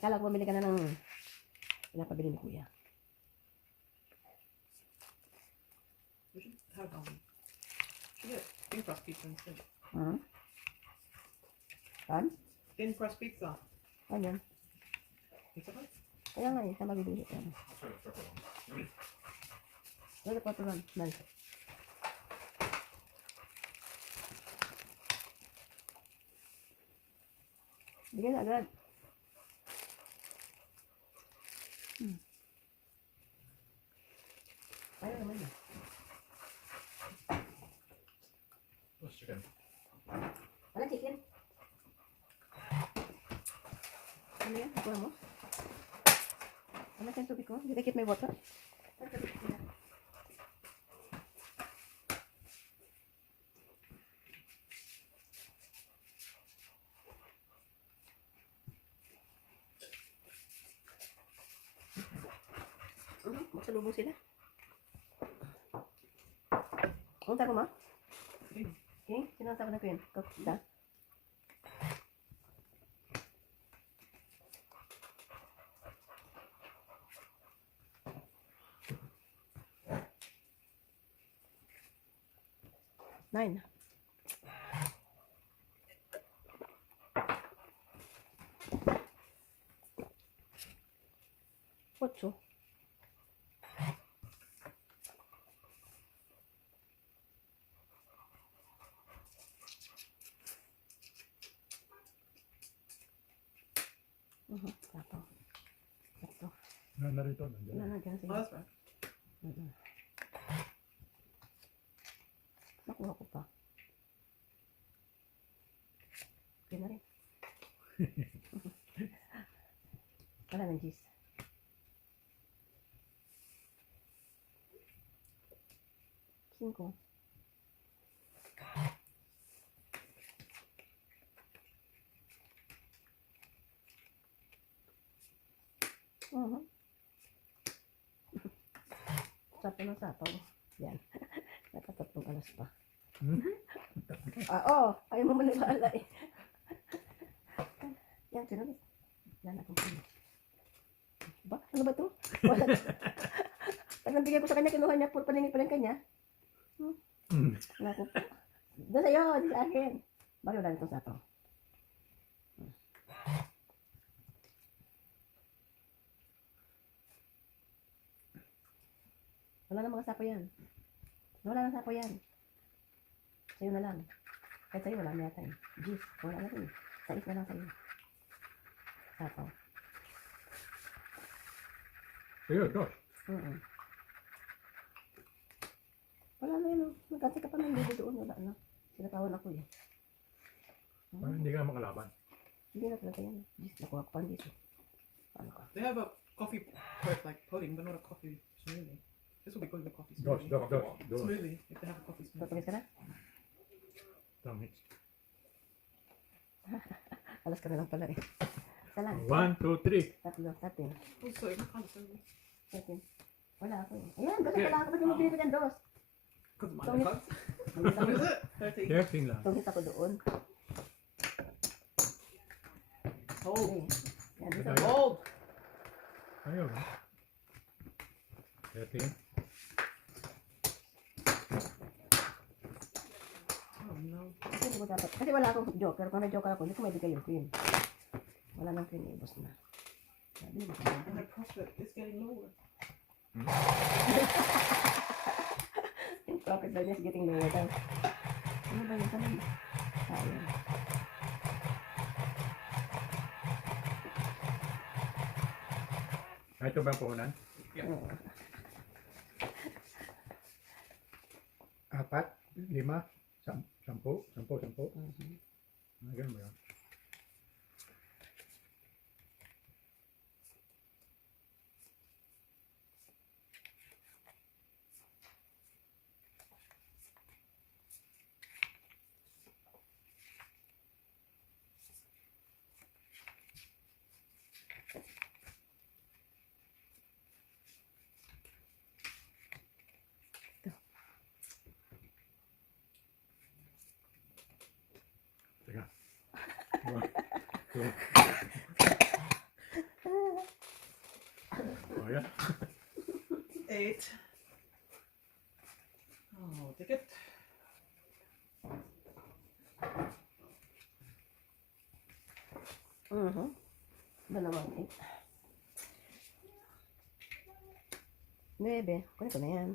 Akala ko bumili ka na ng pinapabili ni Kuya. We should have should get thin crust pizza instead. Saan? Thin crust pizza. Ano yan? Pizza Hut? Kaya nga eh, sa mabibili. Wala pa ito lang. Nice. Bigyan na agad. Ayaw naman na. What's chicken? Wala chicken. Ano yan? Nakuha mo? Ano yung tubig ko? Did I keep my water? Magsalubong sila. Punta ko ma? Okay. Sinunta ko na Queen. Kakita. Nine. Ocho. Tapos. Ito. Narito. Nandiyan. Nandiyan Oh, sila. that's right. Nakuha ko pa. Okay na rin. Wala ng cheese. Cinco. Sapaw ng sapaw. Yan. Nakatatlong alas pa. Oo. Ayaw mo maniwala eh. Yan, sinunod. Yan, akong pinag. Ba? Ano ba ito? Wala. Pag nabigay ko sa kanya, kinuha niya. Paningin pa lang kanya. Wala ko pa. Doon sa'yo, di sa akin. Bakit wala nitong sapaw? Wala na mga sapo yan. Wala na sapo yan. Sa'yo na lang. Kahit sa'yo wala na yata eh. Jeez, wala na rin. Sais na lang sa'yo. Sapaw. Ayun, Josh. Wala na yun. Nagkasi ka pa ng lido doon. Wala na. Sinatawan ako eh. Parang hindi ka makalaban. Hindi na talaga yan. Jeez, nakuha ko pa dito. Paano ka? They have a coffee like pudding, but not a coffee smoothie. This will be called the coffee Josh, smoothie. Josh. Smoothie, if they have a coffee smoothie. Tutulis ka na? Tangis. Alas ka na lang pala eh. Isa lang. 1, 2, 3. Tatlo. Tatin. Oh, sorry, I can't say this. Tatin. Wala ako eh. Ayan, kasi pala ako. Ba't yung mabili ko dyan, dos? Because my Tungit. cards. Tungit What is ako. it? 13. 13 lang. Tungit ako doon. Hold. Eh, yan, dito. Madaya. Hold. Ayun. 13. Oh no. Kasi hindi ko dapat. Kasi wala akong joker. Kung may joker ako, hindi ko may bigay yung cream. Wala nang cream, ibos na. Sabi mo. And the profit is getting lower. Yung profit daw niya is getting lower daw. Ano ba yun? Saan yun? Sayang. Ito ba ang puhunan? Yeah. 4, 5, 10, 10. Ganun ba yun? Teka. 1, 2, na. 8. Oh, ticket. Dalawang 8. 9. Kunin ko na yan.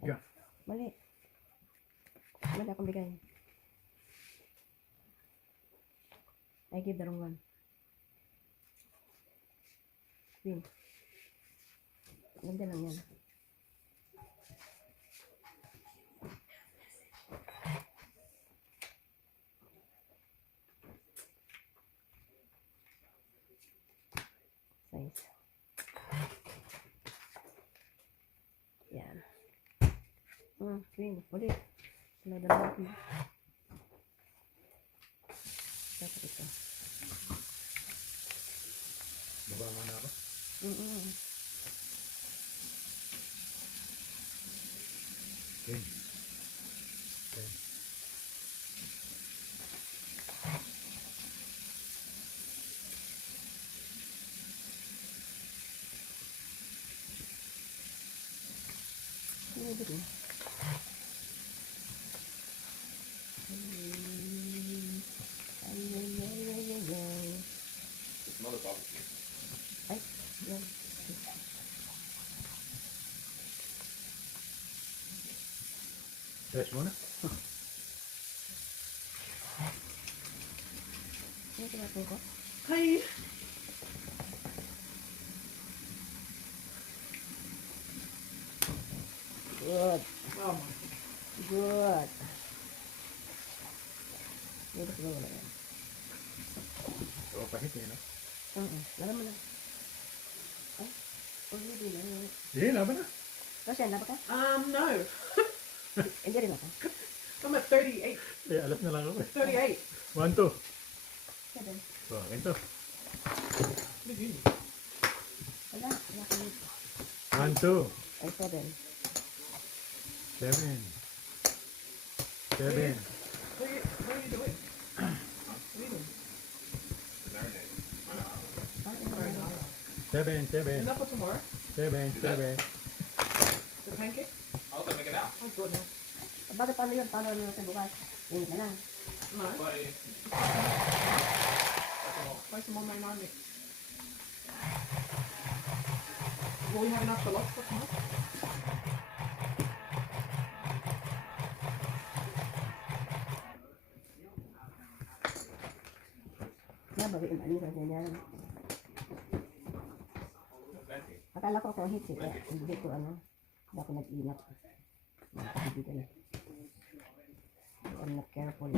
Yeah. Mali. Mali akong bigay. I give the wrong one. Queen. Ganda lang yan. Size. Yan. Queen. Ulit. May dalawa ko. Dapat ito. Baba nga na ako. Okay. Okay. Ini dulu. Another barbecue. Yan. Test muna. Ini kenapa kok? Hi. Good. Oh, Good. Ini semua mana ya? So, pahit eh, no? Lalu mana? Oh, ini dia. Eh, laban na. Kasi ano ba ka? no. Hindi rin ako. I'm at 38. Eh, alas na lang ako. 38. 1, 2. Seven. So, ito. Wala. Wala ko nito. 1, 2. Ay, seven. 7. 7. What are you doing? What are you doing? Marinade. Ah, ito Sorry, na. no. 7, 7. Enough for tomorrow? 7, 7. The pancake? I'll make it out. Oh, good. No. Bakit paano yun? Paano yun sa bukas? Yun na lang. No. Bye. Buy some more marinade mix. Will we have enough for lots for tomorrow? Yan, bawiin ano sa ganyan. Akala ko ako hit eh. Hindi ko ano. Hindi ako nag-ingat. Nakakabigay. I'm not careful.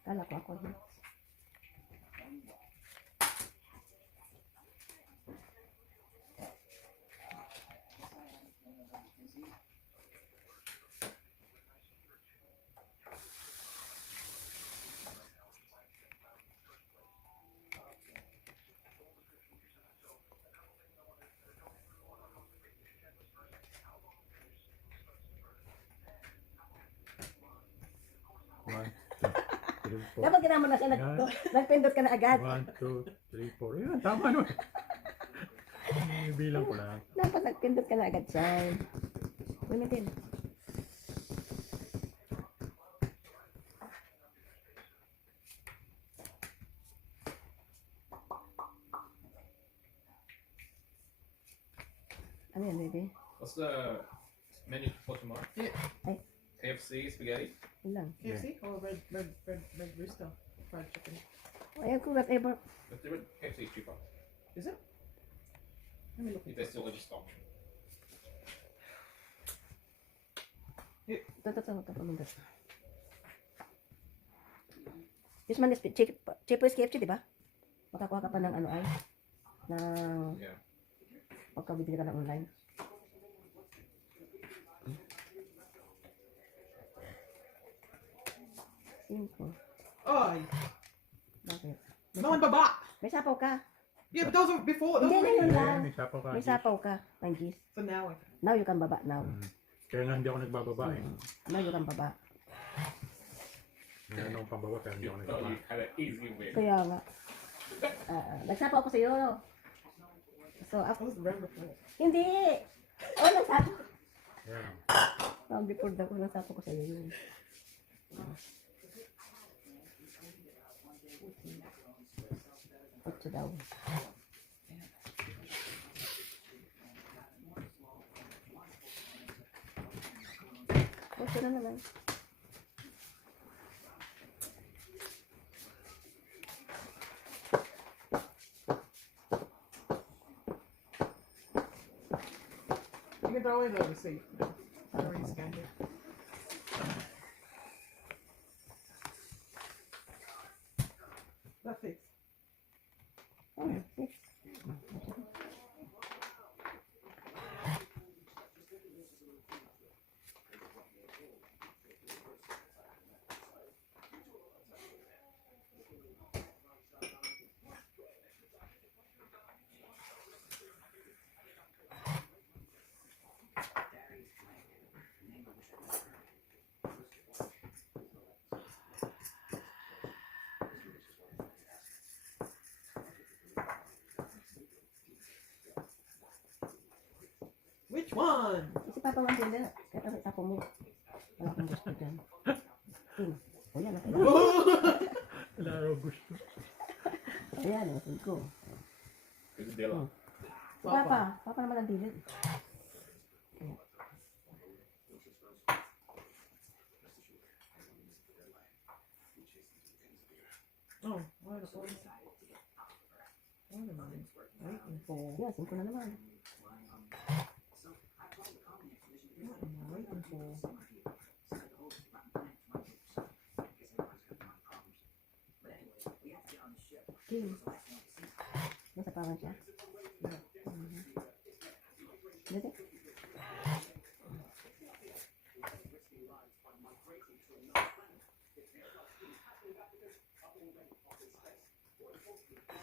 Akala ko ako hit. Dapat ka naman na siya nagpindot ka na agad. 1, 2, 3, 4. Yan, tama no. Bilang ko lang. Dapat nagpindot ka na agad siya. Uy, natin. Ano yan, baby? What's the menu for tomorrow? Yeah. Ay. KFC spaghetti. Yun lang. KFC or red rooster fried chicken? Ayan ko, whatever. Let's do it. KFC is cheaper. Is it? Let me look. If there's still a just option. Ito pamundot. This man is cheaper is KFC, di ba? Makakuha ka pa ng ano ay, ng Yeah. pagkabibili ka ng online. Simple. Oh, Bakit? no one baba. May sapaw ka. Yeah, but those were before. Those Hindi were na yun lang. May sapaw ka. May sapaw ka. Ng gis. for now. I think. Now you can baba now. Kaya nga hindi ako nagbababa eh. Layo kang baba. Meron akong pambaba kaya hindi You ako thought nagbababa. you had an easy win. Kaya nga. Nagsapo ako sa'yo. So, I ako, was very before. hindi. Oh, nagsapo. Ayan. Before daw ko, nagsapo ko sa'yo yun. 8 daw. Ocho na naman. You can throw away the receipt. I already scanned it. That's it. Oh, 6. Which one? Si Papa ang pila. Kaya ako mo. Wala akong gusto dyan. O yan, okay. Wala raw gusto. O yan, nasin ko. It's Dilla. Si Papa naman ang dilit. Oh, what a phone. Wait a minute. Waiting for. Yan, 5 na naman. What am I waiting for? King. Nasa pawan siya. Dito.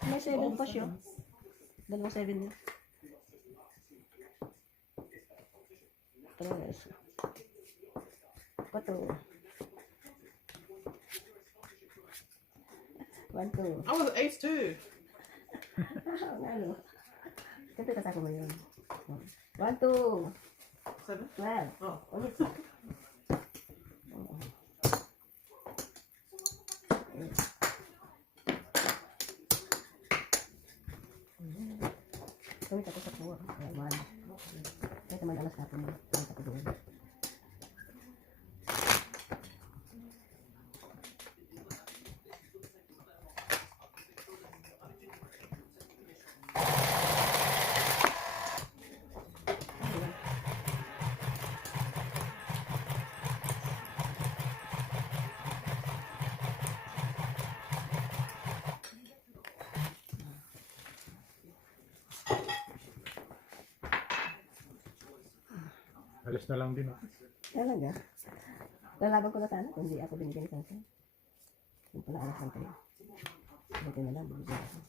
May 7 pa siya. 7 din. 3. 4. 1, 2. I was ace too. Ano? Siyempre kasako mo yun. 1, 2. 7. 12. Oh. Ulit. Kami tapos sa puwa. Ayan. Kaya naman alas na po mo. Kami tapos doon. Alis na lang din. Talaga. Lalaban ko na sana kung hindi ako binigyan ni Sansan. Yung pala alas lang kayo. Buti na lang, binigyan ako.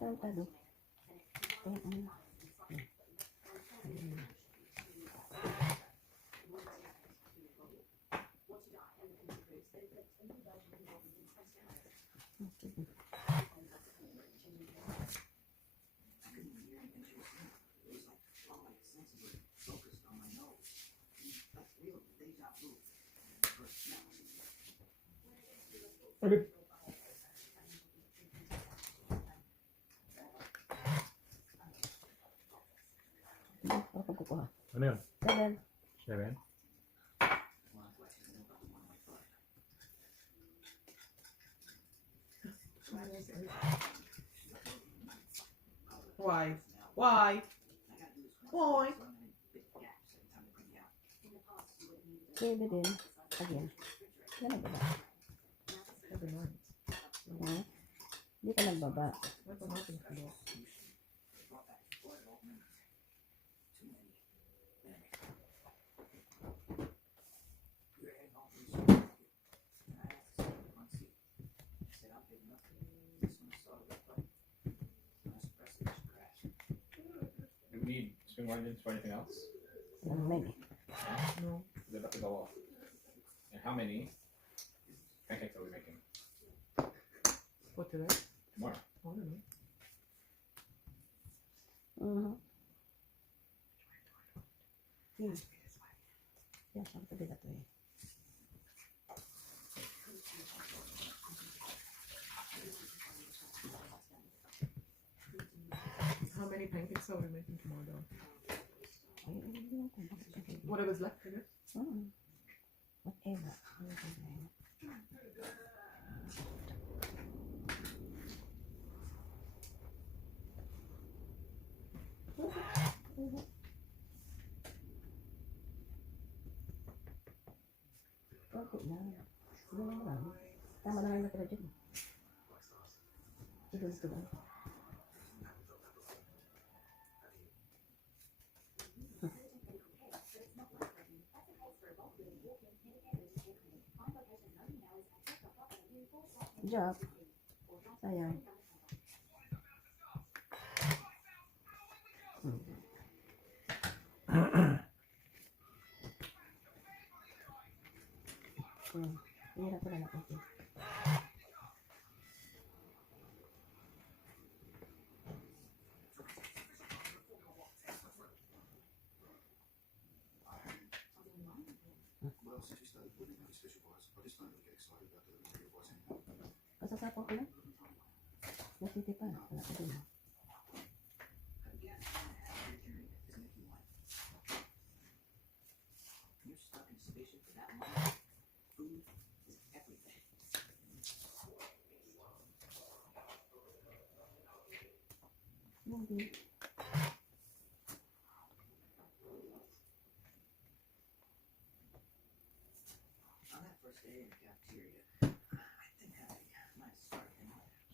Tantado. Ulit. Why? Why? Why? Pwede din. Again. Yan ang baba. Every night. Hmm? Hindi ka nagbaba. What will happen to you? Do we need spring onions for anything else? Yan, may. No. They're about to go off. And how many pancakes are we making? What today? Tomorrow. I don't know. Mhm. Hmm. Yan, ang tabi na to eh. How many pancakes are we making tomorrow? Ay, hindi ko bakit. Whatever's left, I guess. Whatever. Okay lang. Hindi na marami. Tama na nga natira dyan. Ito lang. Job. Sayang. Hirap ko na natin. Kasasapang ko lang. Nasiti pa. Wala ko din. Hindi.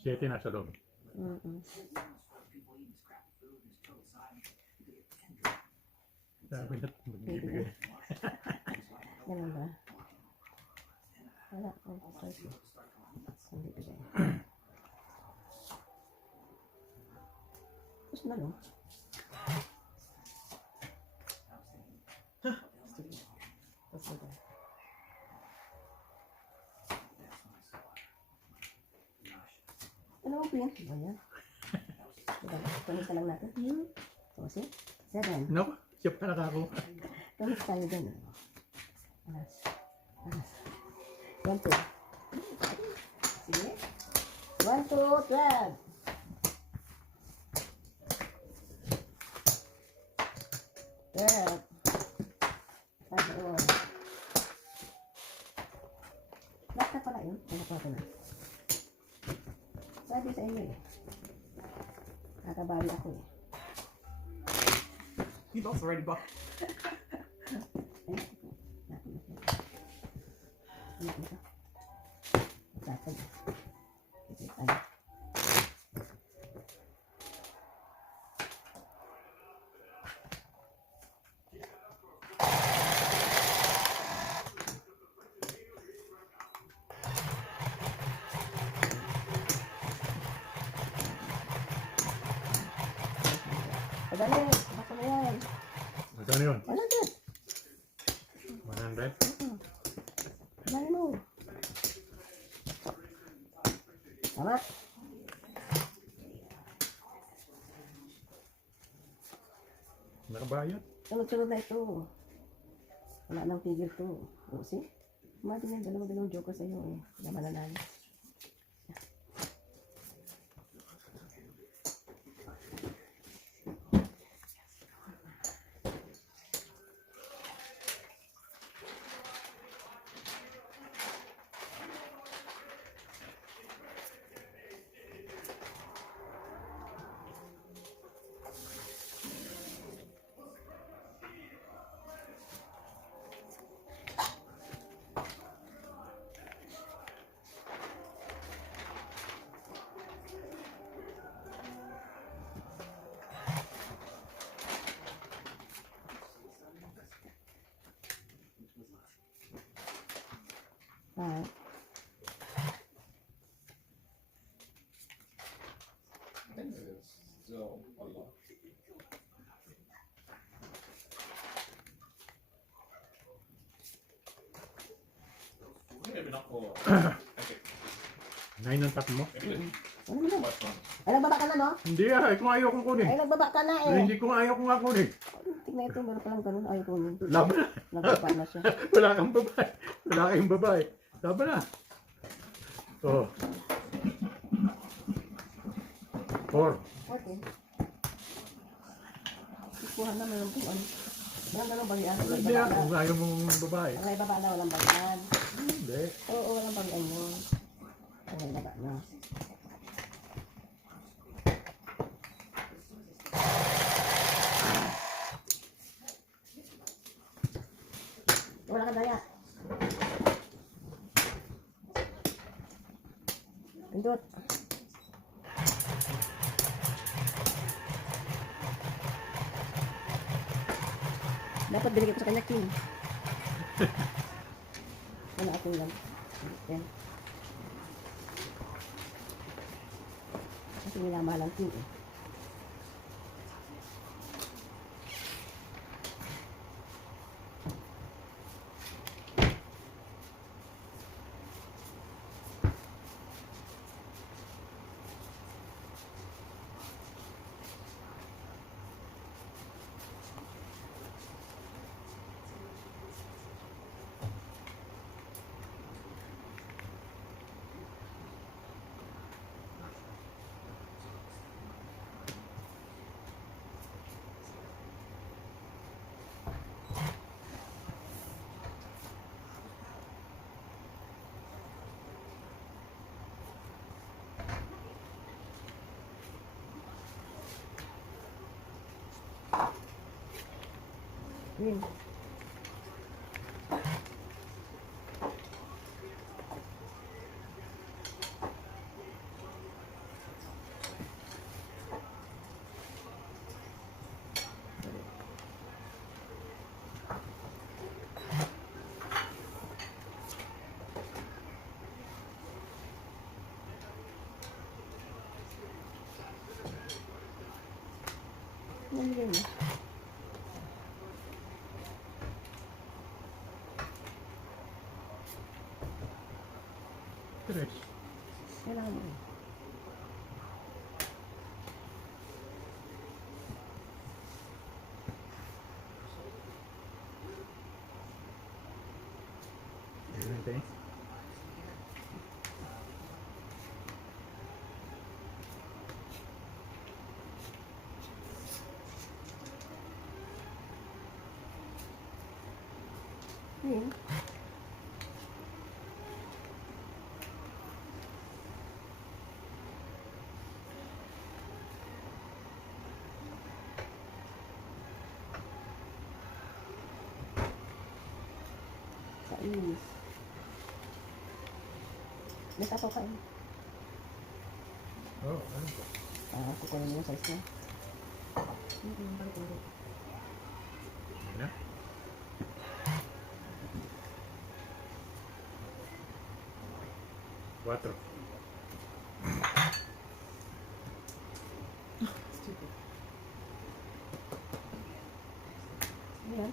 Siyete nasa loob. Sabi na magbibigay. Ganun ba? Wala. Sorry. Hindi ko dyan. Gusto na lang. That's okay. Ano mo po yan? Ayan. Diba? Tumis na lang natin. So, see? 7. No, siya pa nakako. Tumis tayo dyan. Alas. Alas. 1, 2. Sige. 1, 2, 12. Good. That's all. Lahat na pala yun. Ano pa ito na? Sabi sa inyo eh. Kakabawi ako eh. You lost already, Buck. Padali, baka na yan. Magkano yun? 100. 100? Padali mo. Tama. Nakabayad? Sunod-sunod na ito. Wala nang figure to. O, see? Imagine yan, dalawang joker sa'yo eh. Kaya mananalo. Ah, I think there's still a lot. Maybe not for. Okay, 9 ang tap mo. maybe ano mo na? much fun. Ay, nagbaba ka na, no? Hindi kung ayaw kong kunin. Ay, nagbaba ka na eh. Hindi ko ayaw kong nga kunin. Tignan ito, meron palang ganun. Ayaw ko nun. Laban na. Nagbaba na siya. Wala kang babae. Wala kayong babae. Laban na. Oh. 4. Okay. Kuha na, meron po ano. Walang ganun bagian. Walang Hindi baba na. kung ayaw mong babae. Ang baba na, walang bagian. Hindi. Oo, walang bagian yun. Walang baba na. Wala ka daya. Pindot. Dapat binigay ko sa kanya king. Wala akin lang. Yan. Kasi minamahal ang king eh. Yun. Ano yun? Tres. Kailangan mo. Okay. Yun. Kainis. May tapaw ka eh. Oh, ano po? Kukunin mo yung size niya. Balik ulit. Yan na. Cuatro. Stupid. Ayan.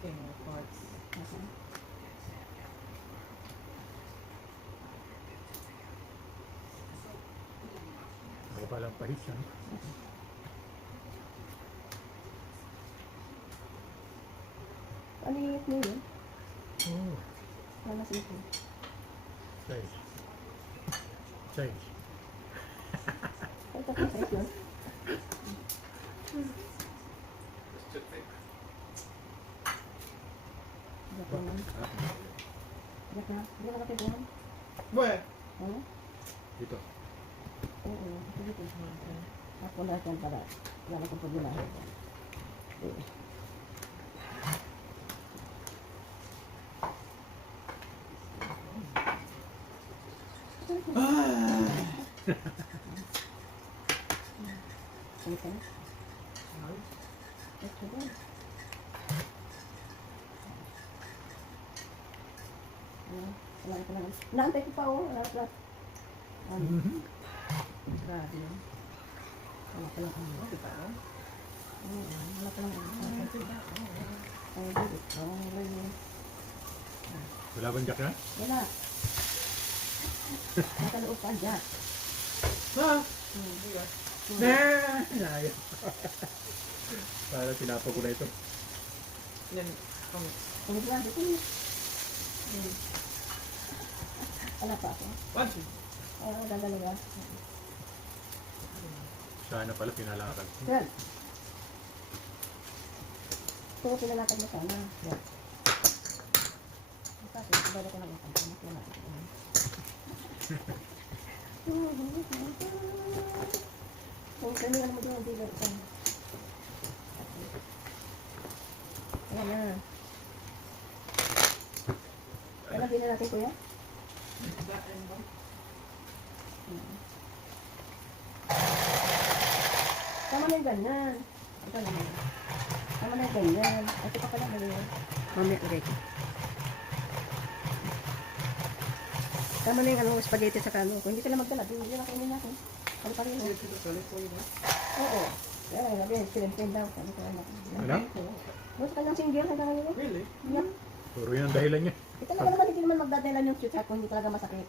King of hearts. Okay. Ako palang pahis yan. Aliit mo yun. Oh, Wala na sipon. 6. 6. Ay, tapos size yun. It's too thick. Iyak na lang. Iyak na. Hindi mo katipuhan. Where? Ano? Dito. Oo. Sige po. Ako lahat yan para wala kong problema. Oo. Okay. Ito ba? Ano? Wala ka lang. Naantay ko pa, oh. Wala ka lang. Mhm. Grabe yun. Wala ka lang. Diba? Wala ka lang. Diba? Ay, dito. Wala yun. Wala bang jack na? Wala. Nasa loob ka, Jack. Ah! Diba? Sayang. Para tinapos ko na ito. Yan. Kung ito lang, dito yun. Wala pa ako. What? Ay, ako gagalaga. Sana pala pinalakad. Yan. Ito, pinalakad mo sana. Yan. Kasi, ibala ko lang ang pagkamak na natin. Kung kami mo doon, hindi ba ito? Ayan na. Alam din na natin, kuya? Tama na yung ganyan. Ito naman. Tama na yung ganyan. Ito pa pala mali yun. Mamaya ulit. Tama na yung ano, spaghetti sa kano. Kung hindi sila magdala, hindi na kainin natin. Ano pa rin yun? Oo. Kaya nga, sabi, silimpen daw. Sabi ko, ano. Ano? Doon sa kanyang single hanggang ngayon. Really? Yeah. Puro yun ang dahilan niya. Ito talaga naman, hindi naman magdadalan yung future kung hindi talaga masakit.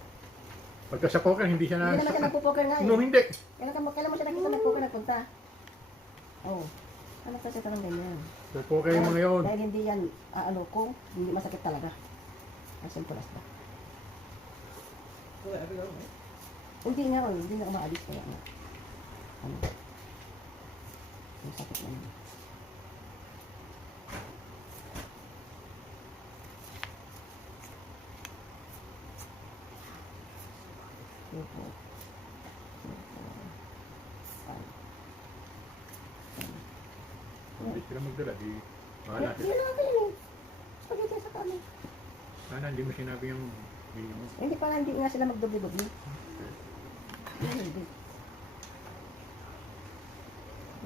Pagka sa poker, hindi siya Hindi naman siya na... nagpo-poker nga eh. No, hindi. Kailan mo siya nakita nagpo-poker nagpunta? Oo. Ano kasi ito ng ganyan? Sa poker yung mga yun. Dahil hindi yan, ano ko, hindi masakit talaga. As simple as that. Will it ever go away? Hindi nga, oh, hindi na umaalis kaya nga. Ano? Ang sakit naman. Opo. Hindi sila magdala. Di mahala sila. Yun lang kayo eh. Spaghetti sa kami. Sana hindi mo sinabi yung minimum. Hindi pa nga, hindi nga sila magdobli-dobli. Hindi.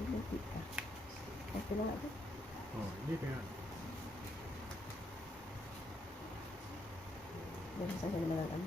Hindi ka. Ito na nga ito. Oh, hindi pa yan. Dahil saan sila naman ano.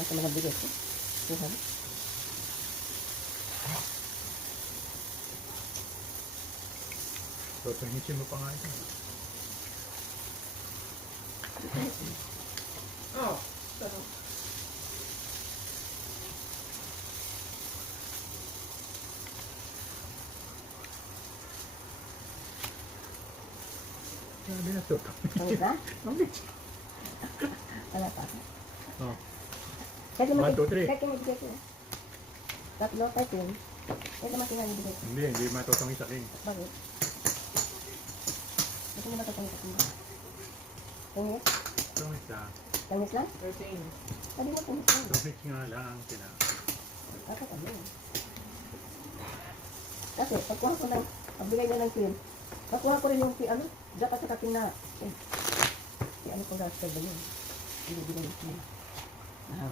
Nasa mga bigat ko. Tuhan. So, pahinisin mo pa nga ito. Oh. So, Sabi na to. Pangit na? Wala pa. Oh. Kahit naman 1, 2, 3. kahit naman bigay ko. Tatlo, kahit yun. Kahit naman tingnan yung bigay ko. Hindi matutong isa king. Bakit? Gusto mo matatangit ako ba? Tangit? Itong isa. Tangit lang? 13. Sabi mo tangit lang. Itong hits nga lang. Sila. Bakit ano? Kasi, pagkuha ko ng, pagbigay niya ng cream, pagkuha ko rin yung, ano, dapat sa kating na, ano ko gasper ba yun? Hindi bigay yung cream. Ah,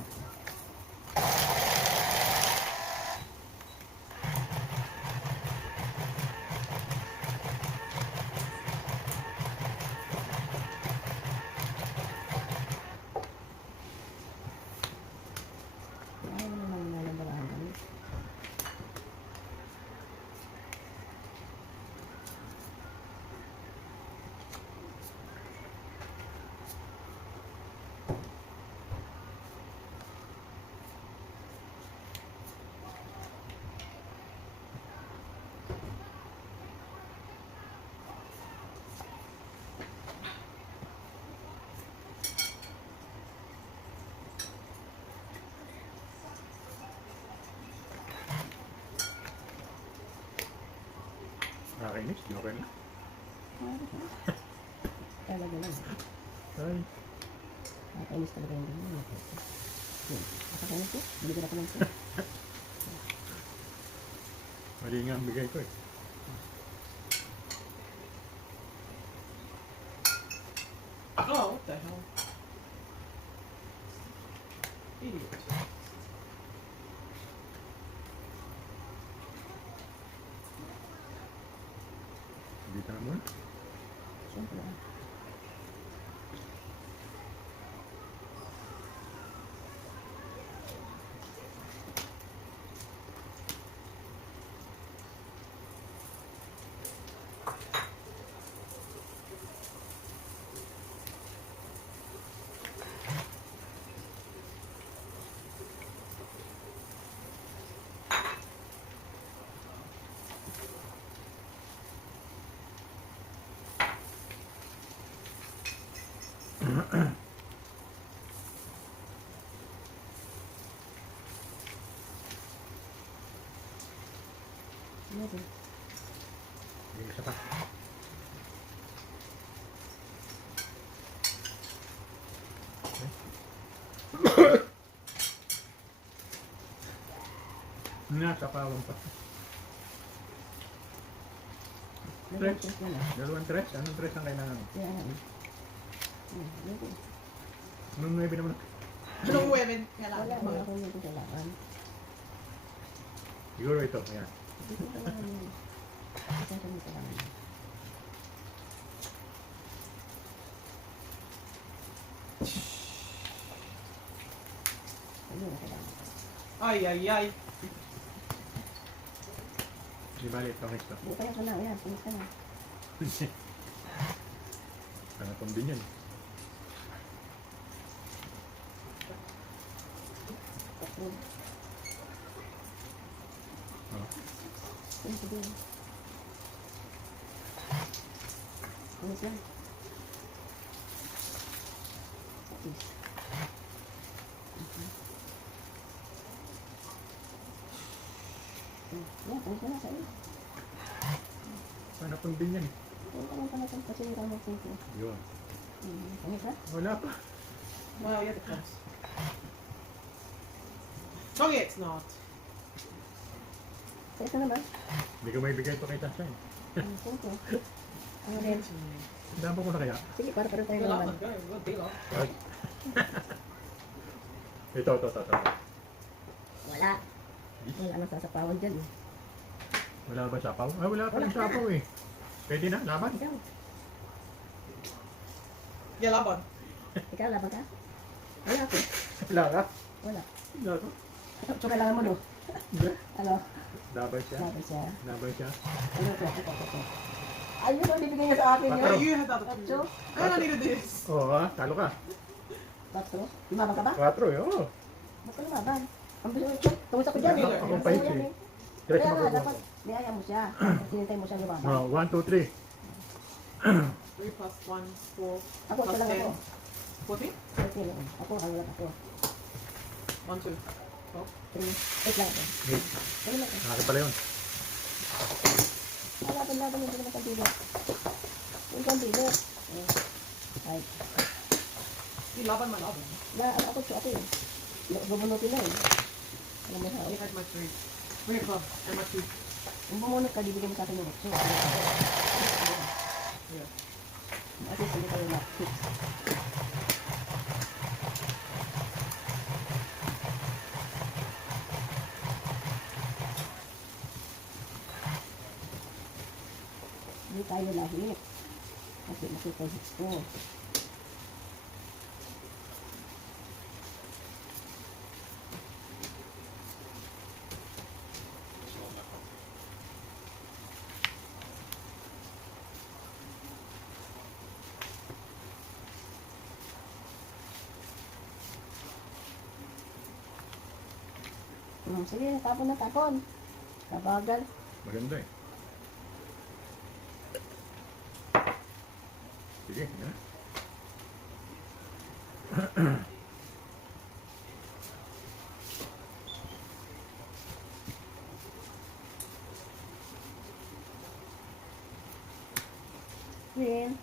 ayaw naman nalabarahan kami. Nakakainis. Okay na. Talaga lang. Ay. Nakakainis talaga yung ganyan. Yun. Nakakainis ko. Binigyan ako ng ito. Mali nga ang bigay ko eh. Oh, what the hell? Idiot. Dito na muna. Siyempre. Ano ba? Yung isa pa. Nasa pawang pa. Tres. Dalawang tres. Anong tres ang kailangan mo? Kaya ano? Ano? Anong 9 naman? Anong women? Wala mo ako yung kailangan. Siguro ito. Ayan. Hindi ko kailangan yun. Kasi sa mga kailangan. Ayun ang kailangan. Ay, ay, ay. Di bali ito. Ito. Bukaya ka na. Ayan, pulis ka na. Pangatong din yan. Tatlo. Oh. Pulis ka din. Pulis lang. Pulis. Yan, pulis ka na sa'yo. Pangatong din yan. Pulis ka lang pala kasi yung kamay ko. Yun. Pangit ka? Wala pa. Well, yeah, it comes. Okay, it's not. So, ito naman. Hindi ko may bigay ito kay Tasha. Ang punto. Ano rin? Dama ko na kaya. Sige, para tayo Wala naman. man, guys. Wala, di lang. Ito. Wala. Wala nang sasapawan dyan. Eh. Wala ba sapaw? Ay, wala pa rin sapaw eh. Pwede na, laban. Ikaw. Yeah, laban. Ikaw, laban ka? Wala ako. Wala ka? Wala. Wala ka? So, kailangan mo, no? Ano? Laban siya. Laban siya. Laban siya. Ano ito? Ayun, ang bibigay niya sa akin Patro. yun. You had that Tatlo? too. And I needed this. Oo ha, talo ka. Tatlo? Lumaban ka ba? 4 oo. Ba't ka lumaban? Ang bilis ko. Tumus ako dyan. Ako, eh. akong pahit Yan, eh. eh. Diretso Kaya nga, makukuha. dapat niyaya mo siya. Hinintay mo siya lumaban. Oh, 1, 2, 3. 3 plus 1, 4 Ako, ito plus lang 10. ako. 14? Okay, ako, ang wala ako. 1, 2. 3. 8 lang ako. Ano lang ako? Nakaki pala yun. Laban yung naman pagbilit. Yung pagbilit. Ay, Di laban man laban. ako eh. Bubunutin na eh. Alam mo I sa had my 3. Bring a club. And my 2. Kung bumunot ka, bibigyan mo sa akin yung utso. Yeah. At least hindi tayo na-fix. Hindi tayo lahit. Kasi makita yung hits ko. Sige, tapon na tapon. Kabagal. Maganda eh. Sige, yan. Green.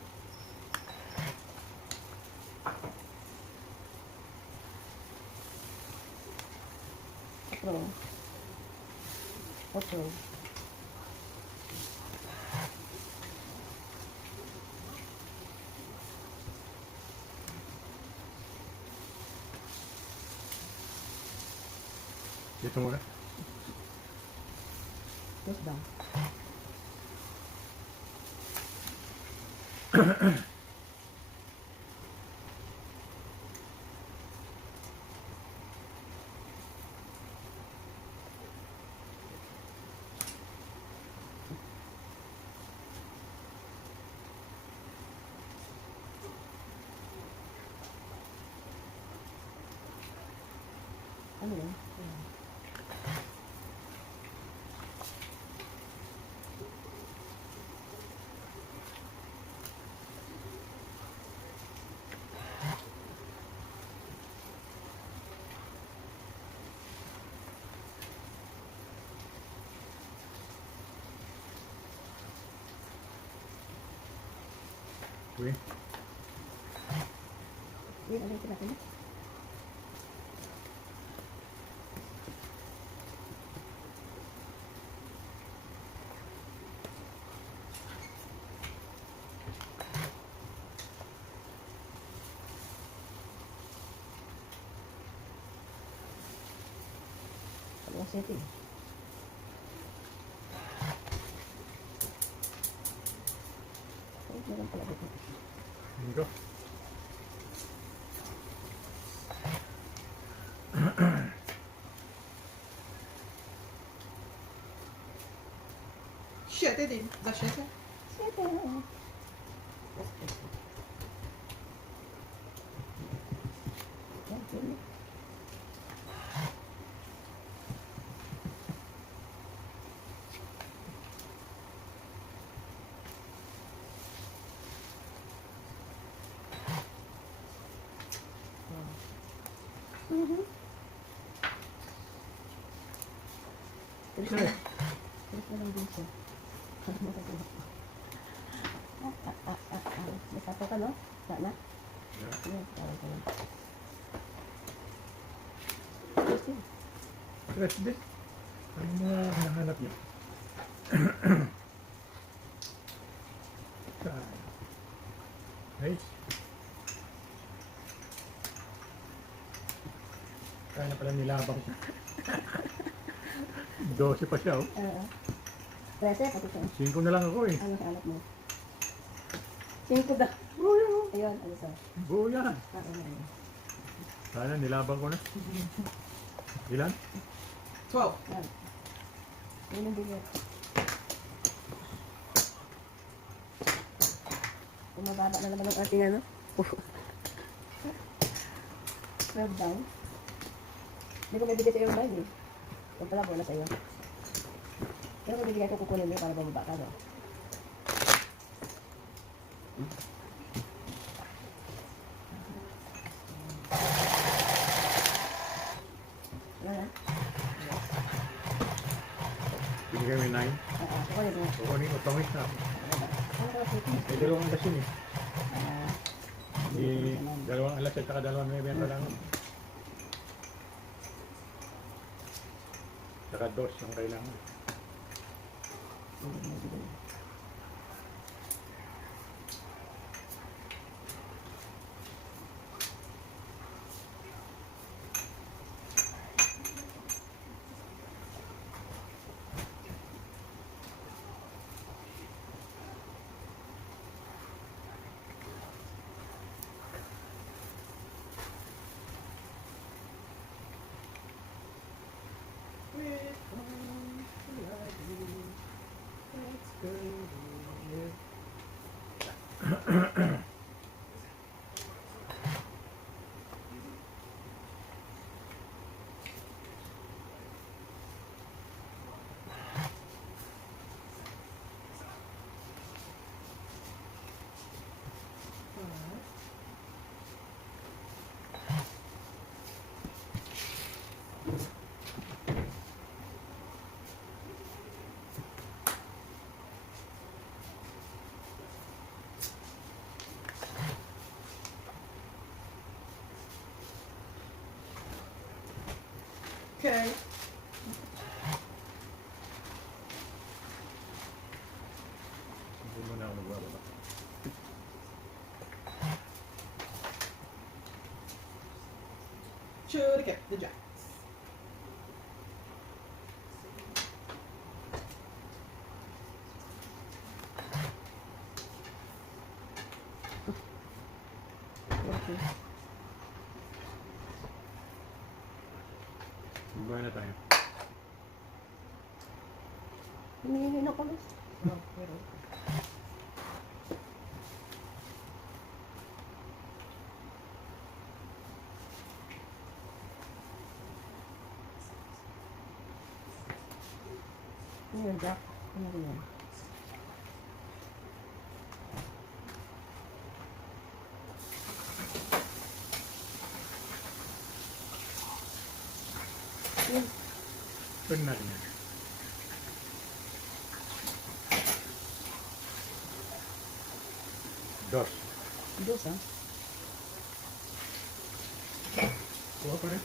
4. 8. Dito muna. Close down. Ano yun? Uy. Yun, ano yung natin? Dalawang setting. Ay, meron pala dito. Dito. Siete din. Za siete? Setting. Yan, yun. Mhm. Terus na. Terus na lang din siya. May sapo ka, no? Wala na? Yan, tawag ka lang. Terus yun. Rest din. Ano mo hinahanap niya? Nice. Kaya na pala nilabang. 12 pa siya, oh. 13, pati siya. 5 na lang ako, eh. Ano sa anak mo? 5 daw. Oh, yun, oh. Ayun, ano sa? Buo yan. Ano. Sana nilabang ko na. Ilan? 12. Yan. Yun ang bigat. Bumababa na naman ang ating ano. 12 down. Hindi ko may bigay sa iyo yung eh. Yung pala bola sa iyo. Pero kung bibigay ko kukunin mo para bumaba ka, no? Wala. Binigay mo yung 9. Kukunin mo. Kukunin ko, pangit na ako. Ano ka kasi? May dalawang alas yun, eh. Ah, Dalawang alas at saka dalawang 9 pa lang. Saka 2 ang kailangan. Okay. Should have kept the jacks. Okay. Magbawa na tayo. Humihingi na pala. Oh, pero. Ano yun, Jack? Ano yun? Yun. Pwede natin yan. Dos. Diyos, ha? Kuha pa rin.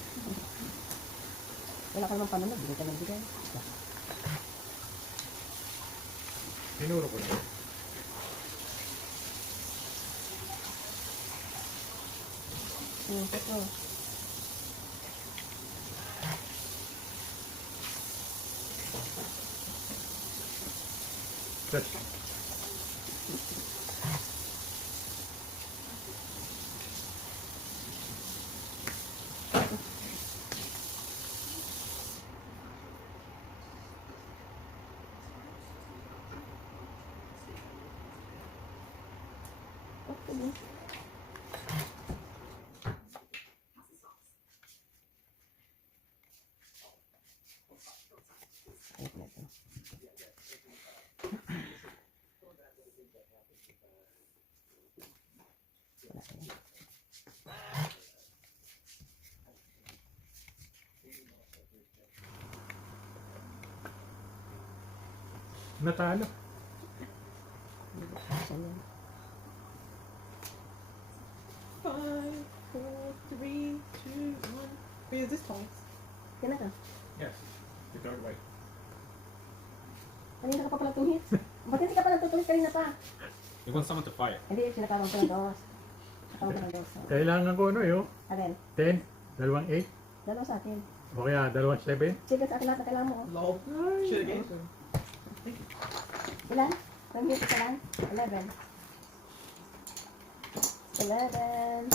Wala ka naman panunod. Bigay ka ng bigay. Tinuro ko na. Ito. That's Okay. Ayun na ito. Wala ka yan. natalo. Isa yan. 5, 4, 3, 2, 1. Wait, is this points? Yan na ka. Yes. The third way. Kanina ka pa pala tuhit. Ba't hindi ka pala tutuhit kanina pa? You want someone to fire. Hindi, sinakawang ko ng dos. Sinakawang ko ng dos. Kailangan ko ano yun? Alin? 10, dalawang 8, Dalawa sa akin. o kaya dalawang 7. Sige sa akin lahat na kailangan mo. Lol. Should have gave. Ilan? Nandito ka lang? 11. 11.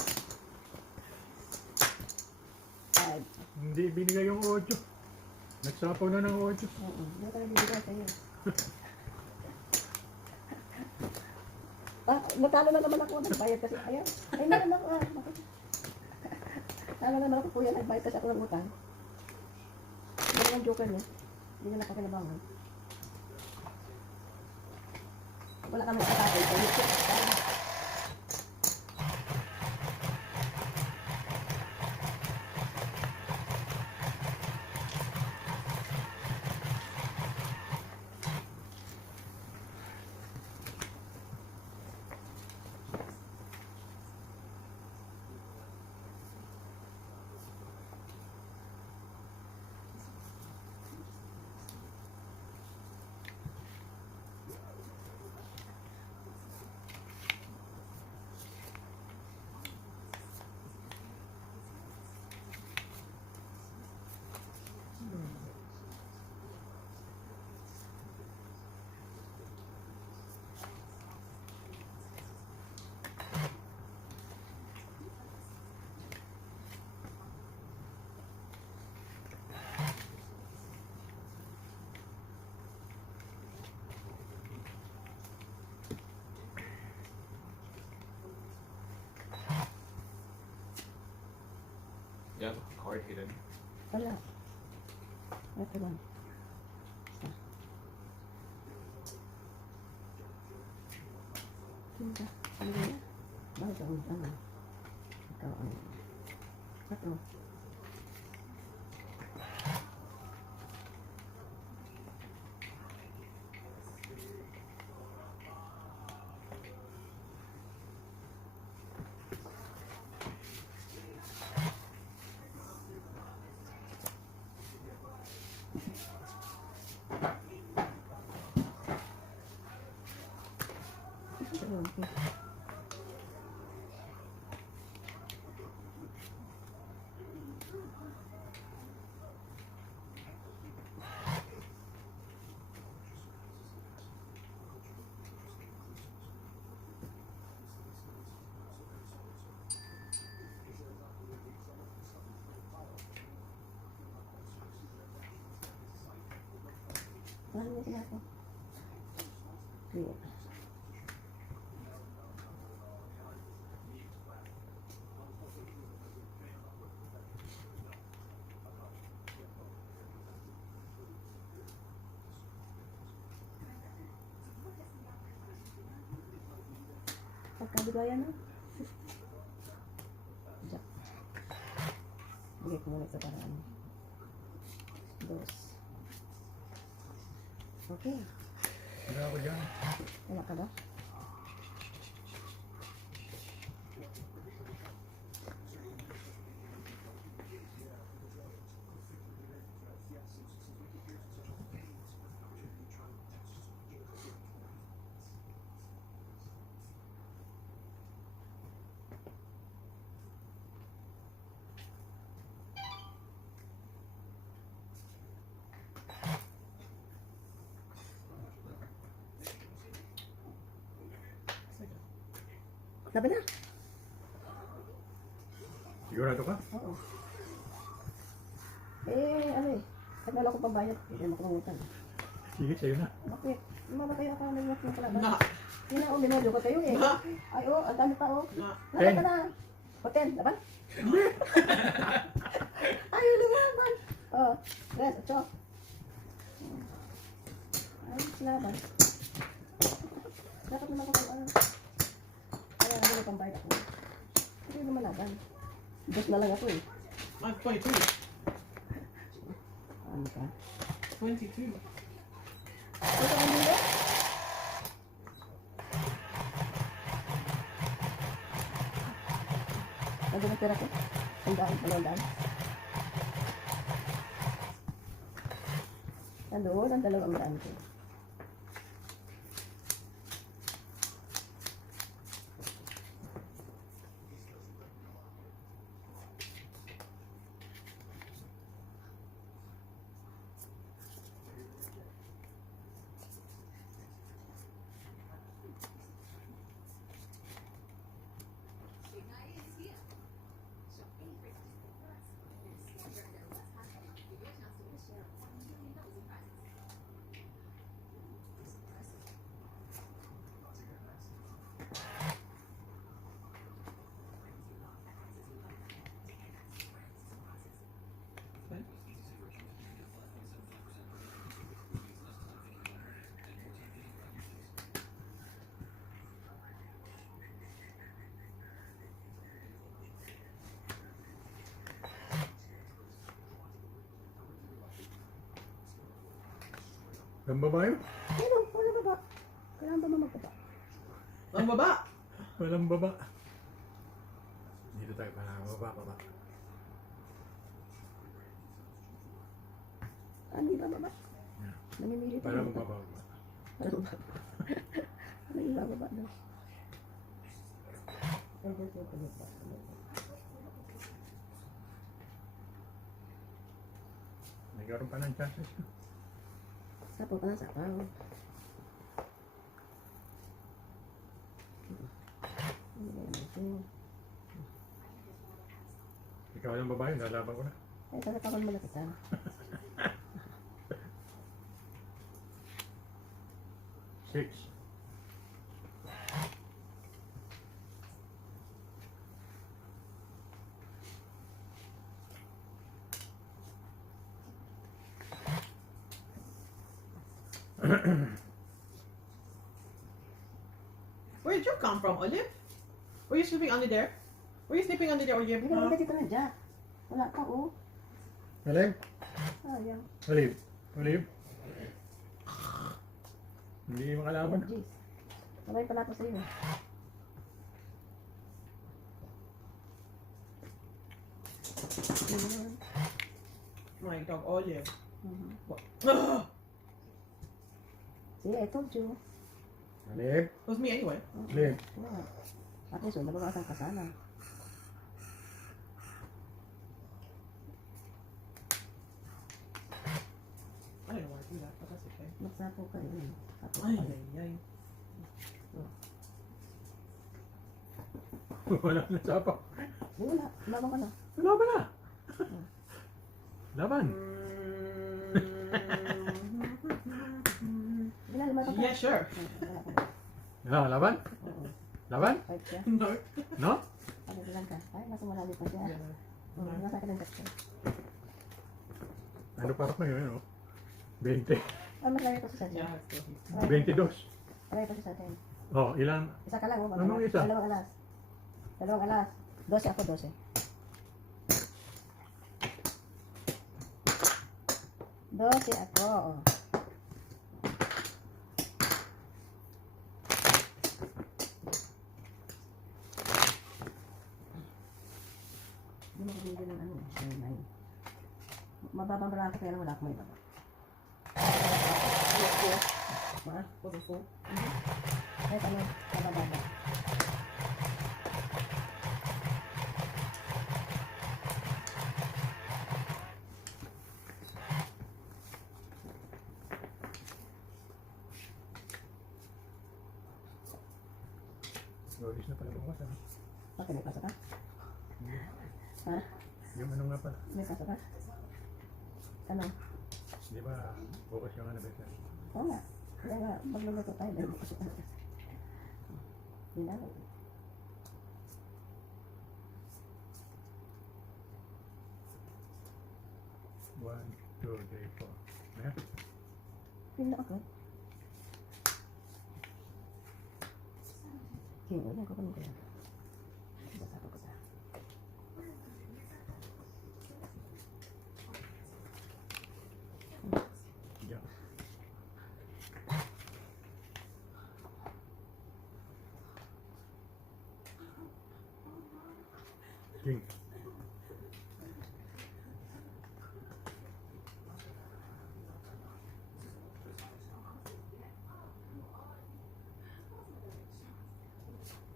5. Hindi binigay yung 8. Nagsapaw na ng 8. Hindi ka nabibigay sa iyo. Natalo na naman ako. Nagbayad kasi. Ayun. Ay, meron ako. Talo naman ako, kuya. Nagbayad kasi ako ng utang. Meron ang joker niya. Hindi na napakinabangan. Wala kami nakatapay. You have a card hidden. Wala. Ito lang. Tinta. Ano ba yan? Bakit ako? Ano? Ikaw ang... Ito. Ano yung sinako? Clear. Pagkabigayan na. Diyak. Bigay ko muna ito para ano. Dos. Okay. Wala ako dyan. Wala ka ba? Laban na. Sigurado ka? Oo. Ano eh. Kahit wala ko pambayad, hindi mo kumangutang. Sige, sa'yo na. Bakit? Mama kayo ako nag-work ng kalaban. Na. Hindi na, minolyo ko kayo eh. Na. Ay, ang dami pa Na. Laban ka na. O, 10, laban? Ay, lumaban. Oh, red, 8. Ay, laban. Dapat naman ko kung ano. Kaya nga may pambayad ako. Hindi naman laban. Dos na lang ako eh. I'm 22. Ano ka? 22. Ito ang dito? Ano na pera ko? Ang daan, dalawang. Nandun, ang 200 ko. Ang babae? Ano? Wala ba ba? Kailangan ba magpapa? Ang baba. Walang baba. Dito tayo pa na. Baba. Ano ba baba? Yeah. Namimili Para tayo. baba. Ano ba? Ano yung bababa daw? Ay, dyan siya pagkita. Nagkaroon pa ng chances. Sapaw ka na, sapaw. Ikaw lang babae, lalaban ko na. Ay, talapakan mo na kita. Six. Where did you come from, Olive? Were you sleeping under there? Were you sleeping under there, Olive? Hindi ka naman dito na dyan. Wala pa, oh. Olive? Sayang. Olive? Olive? Hindi makalaban. Jeez. Sabay pala ako sa'yo. Hindi mo naman. My dog, Olive. Mhm. What? Ah! See, I told you. Olive? It was me anyway. Olive? Yeah. At least, mabawasan ka sana. I don't know why I do that, but that's okay. Magsapo ka rin. Sapo ka Ay, rin. ay, ay. Wala na sapa. Wala. Laban ka na. Laban na! Laban! Ginalaman ka. Yeah, sure. Ah, laban? Oo. Laban? Fight siya. No. No? Ano lang ka? Ay, nasa marami pa siya. Yeah. Oo, nasa ka ng tatlo. Ano parang na yun, oh? 20. Ah, mas marami pa siya sa Yeah, atin. so 22. Marami pa siya sa atin. Oh, ilan? Isa ka lang, oh. Anong isa? Dalawang alas. Dalawang alas. 12 ako, 12. 12 ako, oh. Hindi mo kabigyan ng ano, nine. Mababang barako kaya lang wala akong may baba. Ma? puro po. Kahit ano, mabababa. Lolis na pala bukas, ano? Bakit may pasok ka? Ha? Yung ano nga pala. May pasok ka? Ano? Di ba, bukas yung anniversary. Oo nga. Kaya nga, magluluto tayo. Dahil may pasok ka. Yun lang. 1, 2, 3, 4. Ayan. Yun lang ako. Yun, yun, kukunin ko yan. Basta ko sa. Diyan. King.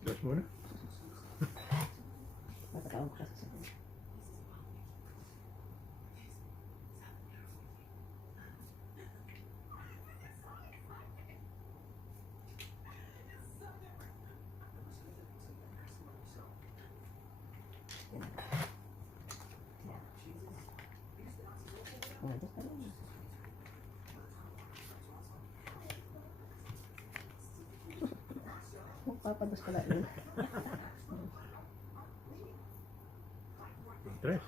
Dos muna. Matataon ko kasi sa akin. Oh, just pa rin. Papados pala yun. 3.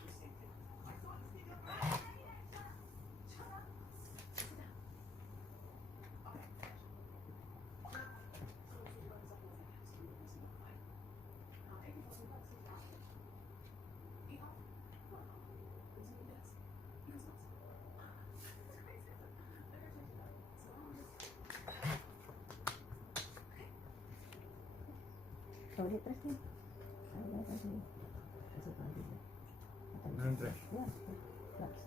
Sorry, tres yun. Ay, kasi. Kasi pwede yun. Anong 3? Yeah, flaps.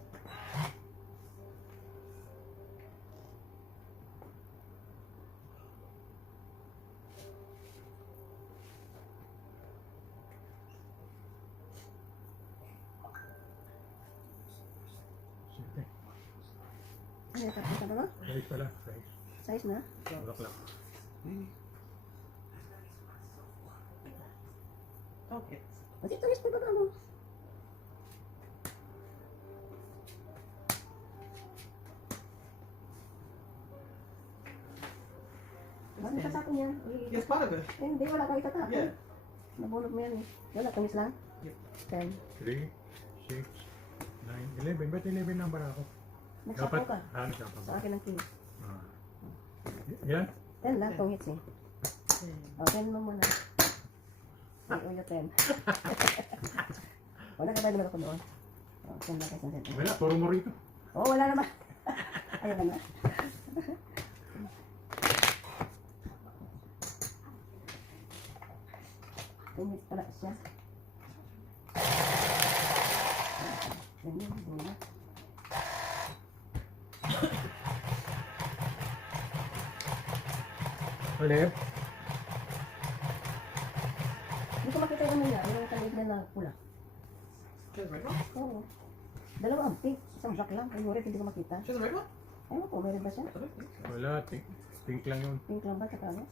Sige. Ano, tapos na ba? Size pala. Size. Size na? Bulaklak. Okay. Pati tulis pa ba mo? Bakit tatapon yan? Yes, part of it. Eh, hindi, wala kang itatapon. Yeah. Nabulog mo yan eh. Wala, tumis lang? Yep. 10. 3, 6, 9, 11. Ba't 11 number ako? Nagsapaw ka. Nagsapaw Sa ka. akin ng king. Ah. Yan? 10 lang, tong hits eh. O, 10 mo muna. Ay, uyo 10. Wala ka ba naman ako doon? O, 10 lang kayo sa 10. Wala, puro mo rito. Oo, wala naman. Ayaw ka na. Tumit pala siya. Ganyan, muna. Ulit. Hindi ko makita yung niya, yung kalig na pula. She's the right one? Oo. Dalawa ang pink, isang black lang. Yung red, hindi ko makita. She's the right one? Ayun po, meron ba siya? I don't think so. Wala, pink lang yun. Pink lang ba, saka ano?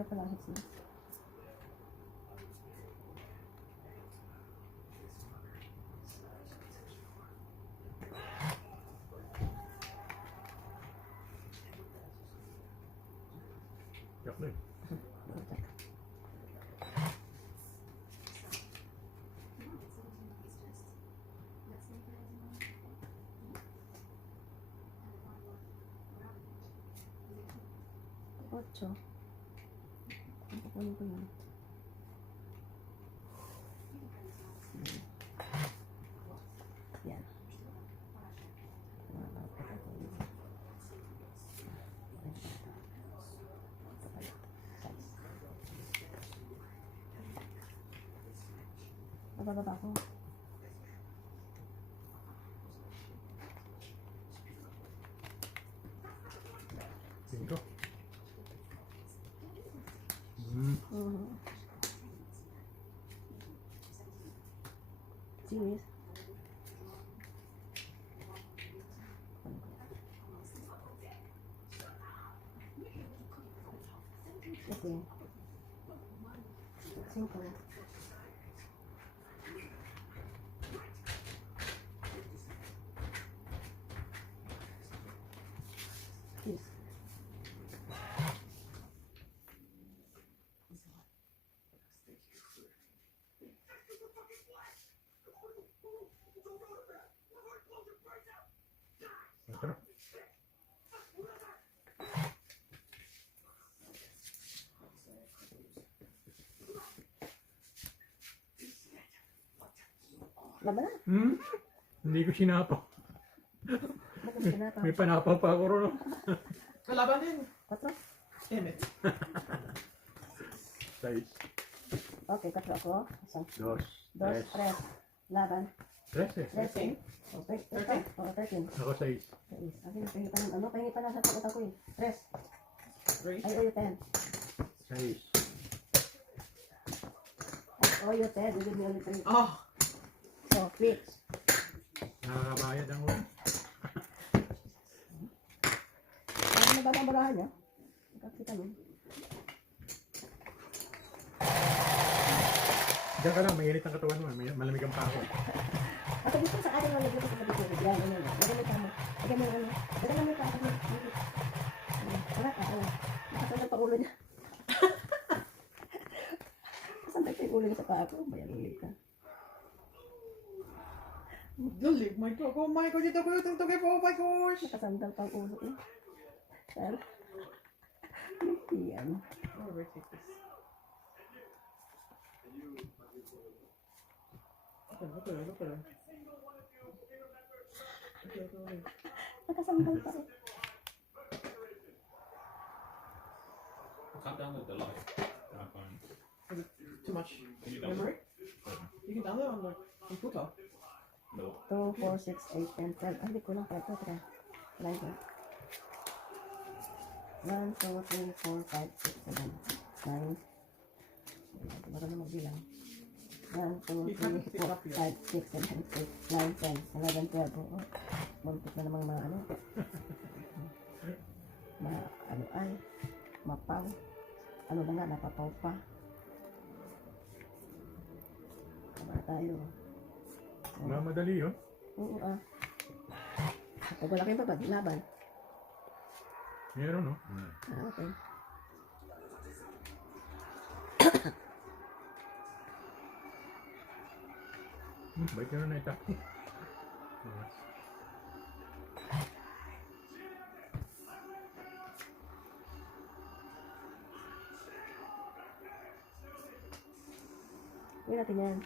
Ito pala ang hits niya. Yak na eh. Ocho. Kukunin ko yun. Yan. Bababa ko. Cinco. Hmm. Serious? Okay. Cinco. Yes. Cuatro. Laban na. Hmm? Hindi ko sinapaw. Bakit sinapa? May panapaw pa ako ron. Kalaban din. Katro? Damn it. Seis. Okay, katro ako. Isang, Dos. dos, Tres. tres. Laban. Tres eh. 13. Okay, 13. 13. Ako seis. Okay, pahingi pa ng ano, pahingi pa na sa takot ako eh. 3. Three. Ay, oyo 10. Seis. Ay, oyo 10. You give me only 3. Oh. So, fix. Nakakabayad ang ulo. Ano na ba ang barahan niya? Nakakita mo. Diyan ka lang, mainit ang katawan mo. Malamig ang pako. At gusto sa akin lang nagluto sa kabito. Yan, ano. Lagyan mo yung kamo. Lagyan mo yung ano. Lagyan mo yung pako mo. Wala ka, ano. Nakasandag pa ulo niya. Nakasandag pa yung ulo niya sa pako. Bayan ulit ka. Galig, my God. Oh my God, dito ko yung tugtugay po. Oh my gosh. Nakasandal pa ang ulo niya. Pero, yan. Oh, where take this? Okay. Nakasandal pa eh. Cut down the light. Fine. Too much Can you download memory? You can download on the computer. No. 2, 4, 6, 8, 10, 12. Ay, hindi ko lang pala ito. Teka. Wala ito. 1, 2, 3, 4, 5, 6, 7, 9. Baka na magbilang. 1, 2, 3, 4, 5, 6, 7, 8, 9, 10, 11, 12. Oo. Muntik na namang mga ano. Ano ay. Mapaw. Ano na nga, napapaw pa. Tama tayo. Mamadali yun. Oo ah. Pag wala kayong babag, laban. Meron no? Ah, okay. Baik na ito. Huwag natin yan.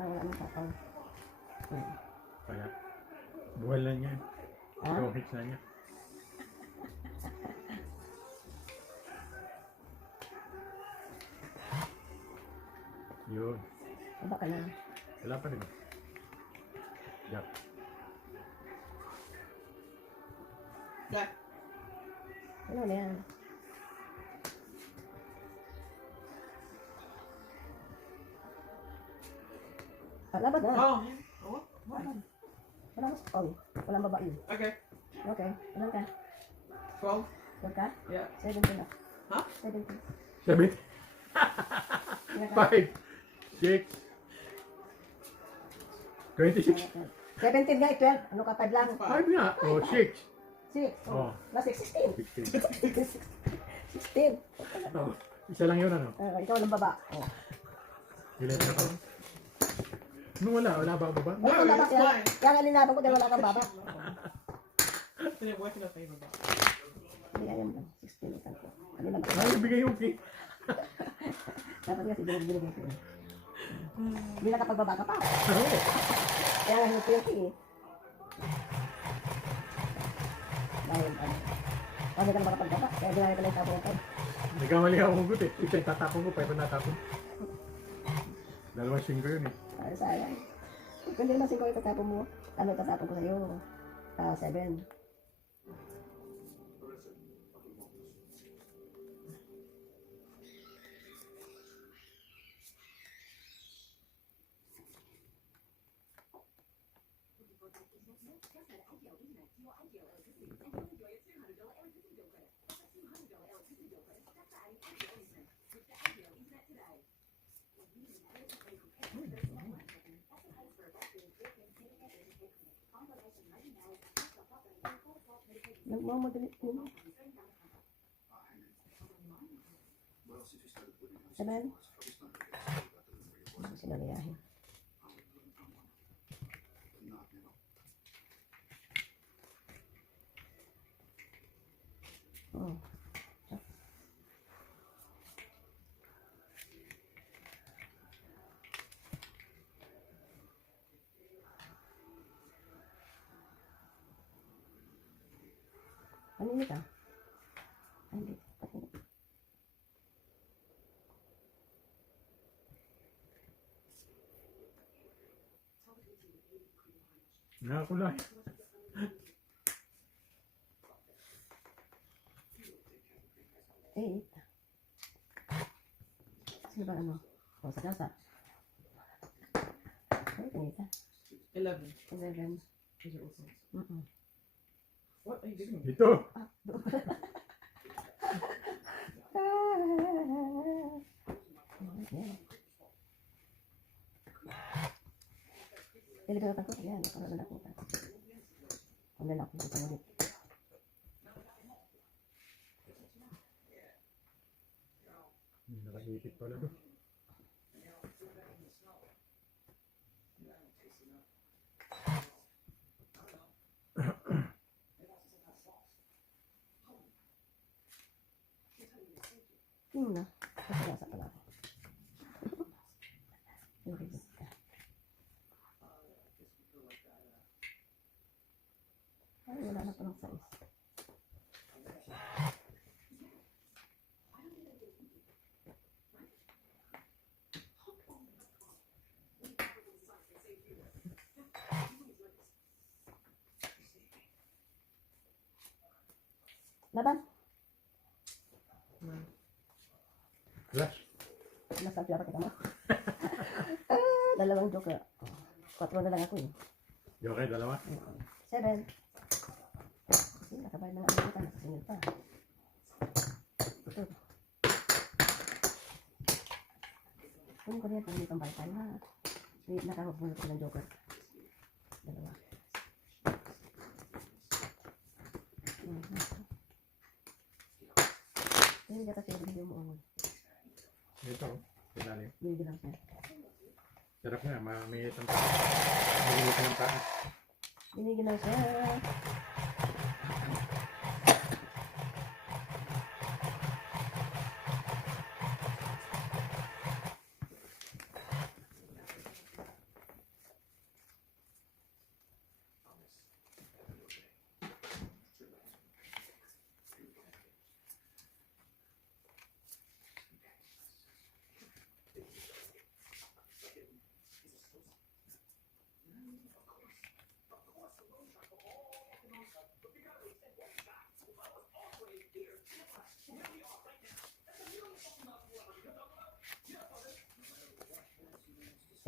Wala nang papaw. Kaya, buwal na niya. Ah? Two hits na niya. Yun. Baba ka na. Wala pa rin. Jack. Yeah. Ano na yan? Ah, laban na. Oh. Oh. Laban. Wala mas papaw. Walang babae. Okay. Okay. Ilan ka? 12. 12 ka? Yeah. 17 na. Huh? 17. 7, 5, 6, 26. 17 nga, 12. Ano ka, 5 lang? 5 nga. O, 6. 6. Oh. Last 16. 16. 16. Oh, isa lang yun, ano? Ikaw ng baba. Oh. Ilan na pa? Nung wala ba ang baba? Wala kang baba. Kaya nga linaban ko dahil wala kang baba. Tinabuhay sila sa ibaba. Hindi, ayan lang. 16 isang ko. Ano naman? Ay, bigay yung key. Dapat nga si binigay ko. Hindi nakapagbaba ka pa. Oo. Kaya nga hinap ko yung key eh. Dahil ano. Hindi ka na makapagbaba. Kaya ginaya ko lang yung tapo ng 5. Nagkamali ako hugot eh. Isa yung tatapon ko, 5 ang natapon. Dalawang 5 yun eh. Ay, sayang. Kung hindi naman 5 yung tatapon mo, ano tatapon ko sa'yo? 7. Nagmamadali ko mo. 7. Ano sinaliyahin? Oh. Ano yun ka? Hindi. Nakakulay. Eh. Sino ba ano? O, sa kasa. Ay, kanita. 11. 11. Is it also? What are you doing? Ah, Ito. Ilagatan ko. Yan, nakalala ko. Kung lalaki ko pa ulit. Nakaipit pala to. Yun na. Kasi pala ako. Ay, wala na palang size. Laban. Flash. Nasa pira kita mo. Dalawang joker. 4 na lang ako eh. Okay, dalawa. 7. Kasi nakabayad na nga ako kita. Nakasingil pa. Ito. Kunin ko na yan pag may pambayad tayo ha. Nakakabunod ko ng joker. Dalawa. Hindi ka kasi hindi mo umon. Ito. Pinali. Hindi lang siya. Sarap nga. Mamingit ang taas. Mamingit ang taas. Binigyan lang siya.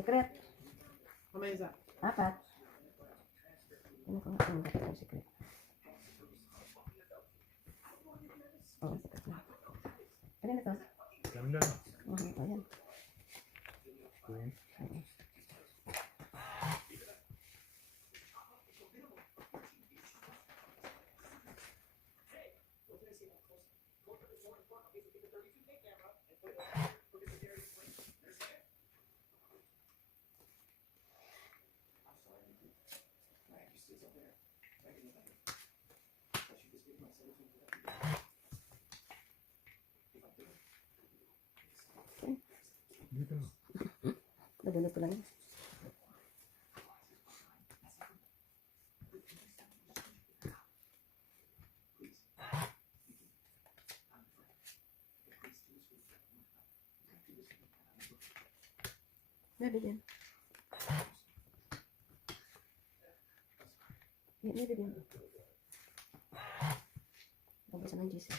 Secret. How many is that? 4. Ano ko nga ang dapat ang secret? Oh, secret na. Ano na to? Kami dalawa. Ayan. Queen. Dito. Nagulat ko lang yun. Maybe din. Yeah, maybe din. Nabasa ng GC.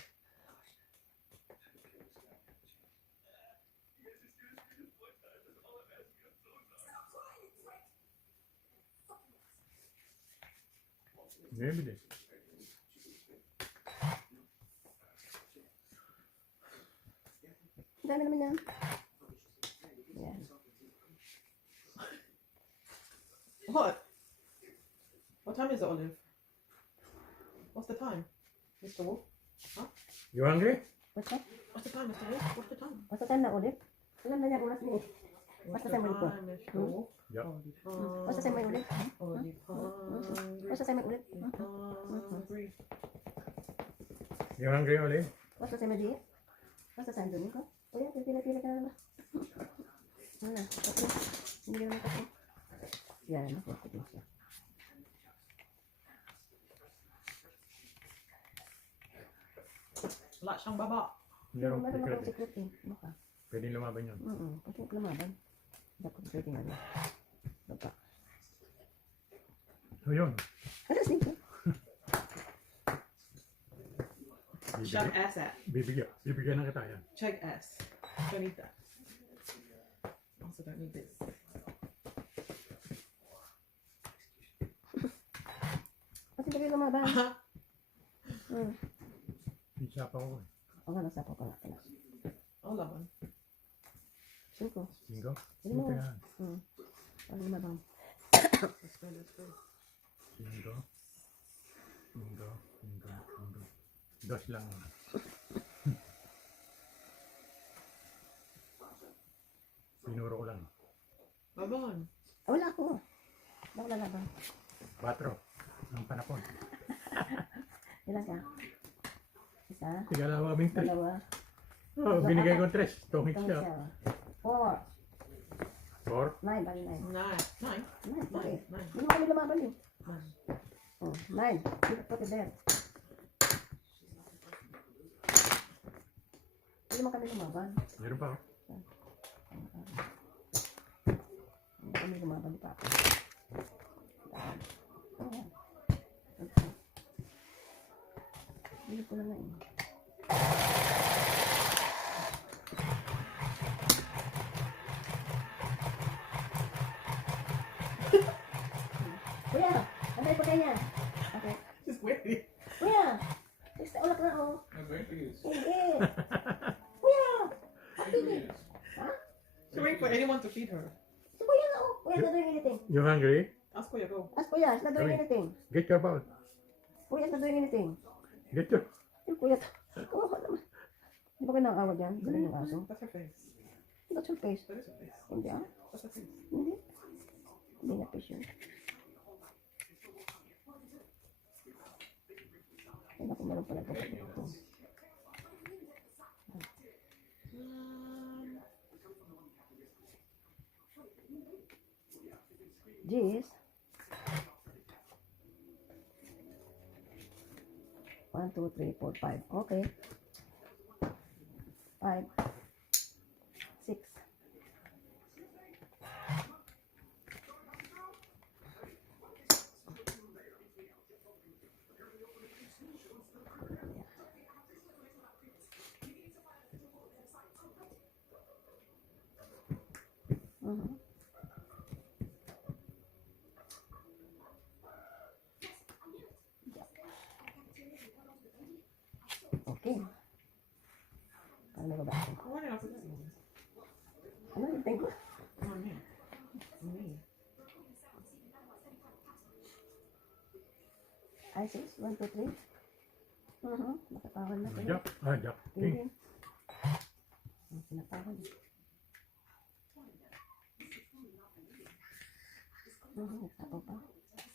Maybe din. Ang dami naman yan. Yan. What? What time is it, Olive? What's the time, Mr. Wolf? You hungry? What's that? What's the time, Mr. Wolf? What's the time? Basta time na ulit. Alam na niya oras niya eh. What's Basta the time ulit ko. time, Mr. Wolf? Yeah. Olive Basta time may ulit. Olive hungry. Basta time may ulit. Hungry. You hungry, Oli? Basta time may di. Basta time doon ko. O yan, pila-pila ka na ba? Ano na, kasi. Hindi ka naman kasi. Yan, ako. Wala siyang baba. Merong Meron secret akong eh. secret eh. Baka. Pwede lumaban yun. Pwede lumaban. Dapat pwede nga na. Baba. So yun. Alas dito. Check ass at. Bibigyan na kita yan. Check ass. Don't need that. Also don't need this. Kasi hindi kayo lumaban. Pizza pa ko eh. O nga, nasa po ka nga. Oh, laban. 5. Bingo? Hindi mo. Ito yan. Ano lumaban? Let's go, let's go. Bingo. Bingo. Bingo. Bingo. Dos lang. Pinuro ko lang. Laban. Wala ako. Wala ko lalaban. 4. Ang panapon. Ilan ka? Isa. Tigalawa bing 3. Dalawa. Oh, binigay ko 3. Tongit Itong siya. siya. 4. 4. 9. Bali 9. 9. 9. Okay. 9. 9. Hindi mo kami lumaban eh. 9. Dito pati there. Hindi mo kami lumaban. Meron pa ako. Hindi kami lumaban pa ako. Ayan. Hindi ko na nga eh. Kuya, antay pa kanya. Okay. Just wait. Kuya, next ulak na ako. I'm waiting for you. Hindi. Kuya, hindi. She's waiting for anyone to feed her. Si Kuya na ako. Kuya, not doing anything. You hungry? Ask Kuya, go. Ask Kuya, it's not doing Kami. anything. Get your bowl. Kuya, it's not doing anything. Get your... Yung Kuya, oo naman. Di ba kayo nakakawa dyan? Ganun yung aso. That's her face. That's your face. That is her face. Hindi ah. That's her face. Hindi. Hindi na face yun. Ay, naku, meron pala ito. Jeez. 1, 2, 3, 4, 5. Okay. 5, 6. Okay. Ano ba ba ako? Why did I put this in? Ano yung tingko? On me. Me. Ay, 6, 1, 2, 3. Nakatawal na. Jack. Ah, Jack. King. Pinatawal. Nagtapo pa.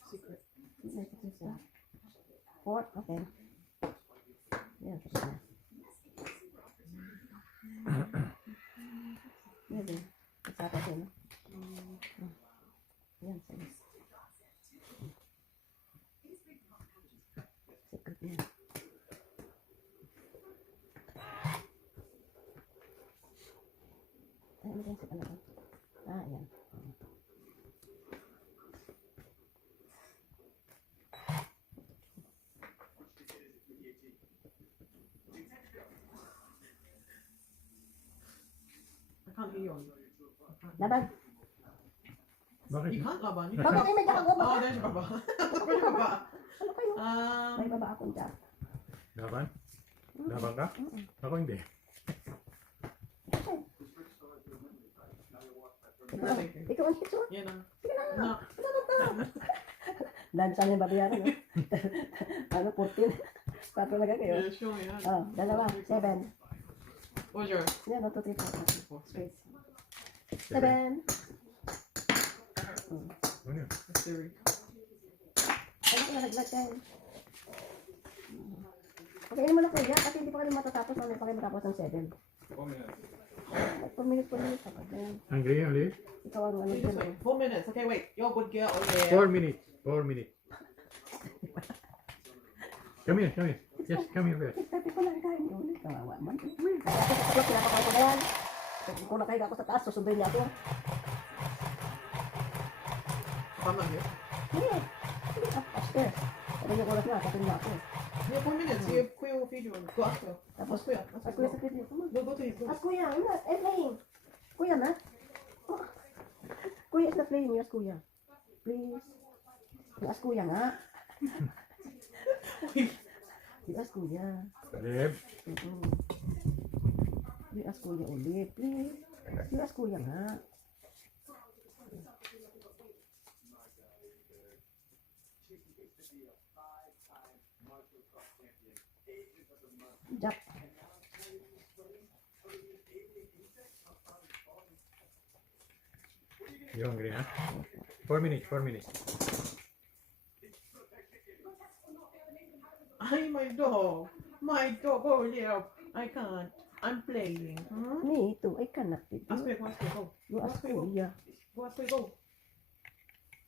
Secret. Nagtapo. 4, okay. Yan, tapos na. Maybe. Isapa ko, no? Yan, sige. Secret yan. Ay, ano yung secret na to? Ah, yan. I can't hear you. Laban. Bakit? You can't laban. You Baba can't. kayo, may kakagawa ba? Oh, there's your baba. Where's your baba? Ano kayo? May Um, baba akong jack. Laban? Laban ka? Ako hindi. thank you. Ikaw ang hito. Yeah, no. Sige na. No. Dahil saan yung babayaran, no? Ano, 14? 4 lang kayo. Yeah, sure, yeah. Oh, dalawa, 7. What's yours? Yan, 1, 2, 3, 4. 4, 6. Space. 7. Ano yun? That's theory. Ano ko nalaglag kayo? Okay, mo na kuya, kasi hindi pa kayo matatapos, mamaya pa kayo matapos ng 7. 4 minutes. 4 minutes, 4 minutes. Ayan. Angry, angry? Ikaw ang ano You dyan, just eh. wait. 4 minutes. Okay, wait. You're a good girl. Oh, yeah. 4 minutes. 4 minutes. Come here, come here. Yes, come here first. Tapi ko lang kain yun. Kawawa man. Ako pinapakaw ko na yan. Kung nakahiga ako sa taas, susunduin niya ako. If I'm not here. Hindi. Upstairs. Sabi niya oras na, sabi niya ako. Yeah, 4 minutes. You Kuya will feed you. Go ask her. Tapos, Ask Kuya. Ask as kuya Kuya. sa video, come on. Go to him. Go. As kuya, I'm not, I'm playing. Kuya na. Oh. Kuya is not playing, yes kuya. Please. As kuya nga. As kuya. Lib. As kuya ulit, please. As kuya nga. Jack. You hungry, huh? 4 minutes, 4 minutes. Ay, my dog. My dog. Go here. I can't. I'm playing. Hmm? Me too, I cannot with Ask you. Kuya. Go ask Kuya. Go. You as kuya. Go ask Kuya. Go.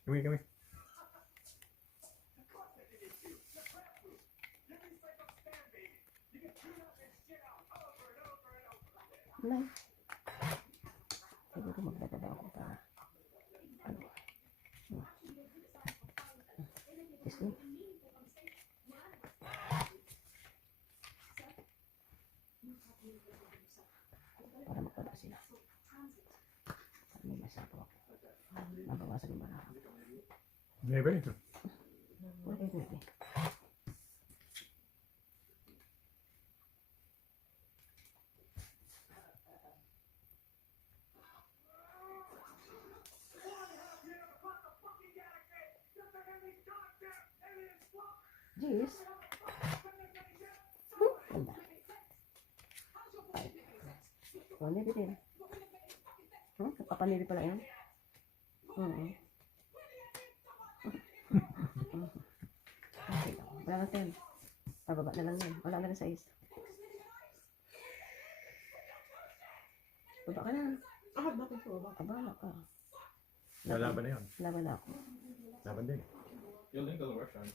Come here, come here. Nay. Siguro magdadaba ako para ano. Yes, me. Para magdadaba sila. Para may masapo ako. Mabawasan yung marami. Never ito. Pwede, pwede. Jeez. Ganda. Oh, nibi din. Kapapanibi pala yan. Okay. Wala na 10. Pababa na lang yan. Wala na rin 6. Baba ka na. I have nothing to about. Abala ka. Lalaban na yun. Laban na ako. Laban din. Your link doesn't work, Sean.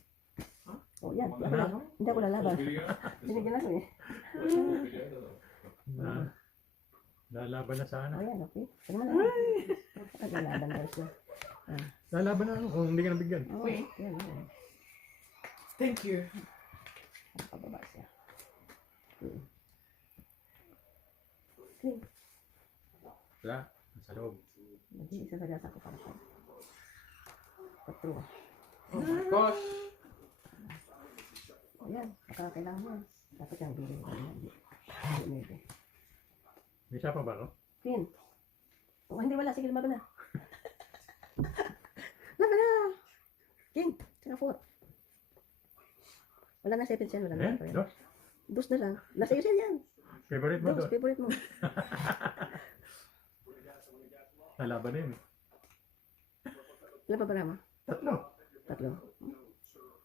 Oh, yan. Wala Ako na. lang. Hindi ako lalaban. Full video? Binigyan ako eh. Full video doesn't work. Lalaban na sana. Oh, yan. Okay. Ano mo na. Lalaban daw siya. Lalaban na ako kung hindi ka nabigyan. Oh, Wait. yan. Yan. Thank you. Pababa siya. Okay. Wala. Sa loob. Nag-iisa sa gasa ko para siya. 4. Oh my gosh. Ayan, kailangan mo. Dapat yung bili ko. Hindi pwede. May isa pa ba ako? Queen. Oh, hindi wala. Sige, lumaban na. Laban na. King. Saka 4. Wala na 7 yan. Wala na. Ayan, dos. Dos na lang. Nasa iyo yan. Favorite mo Dos, doon. favorite mo. Lalaban na yun. Ilan pa ba mo? Tatlo. Tatlo.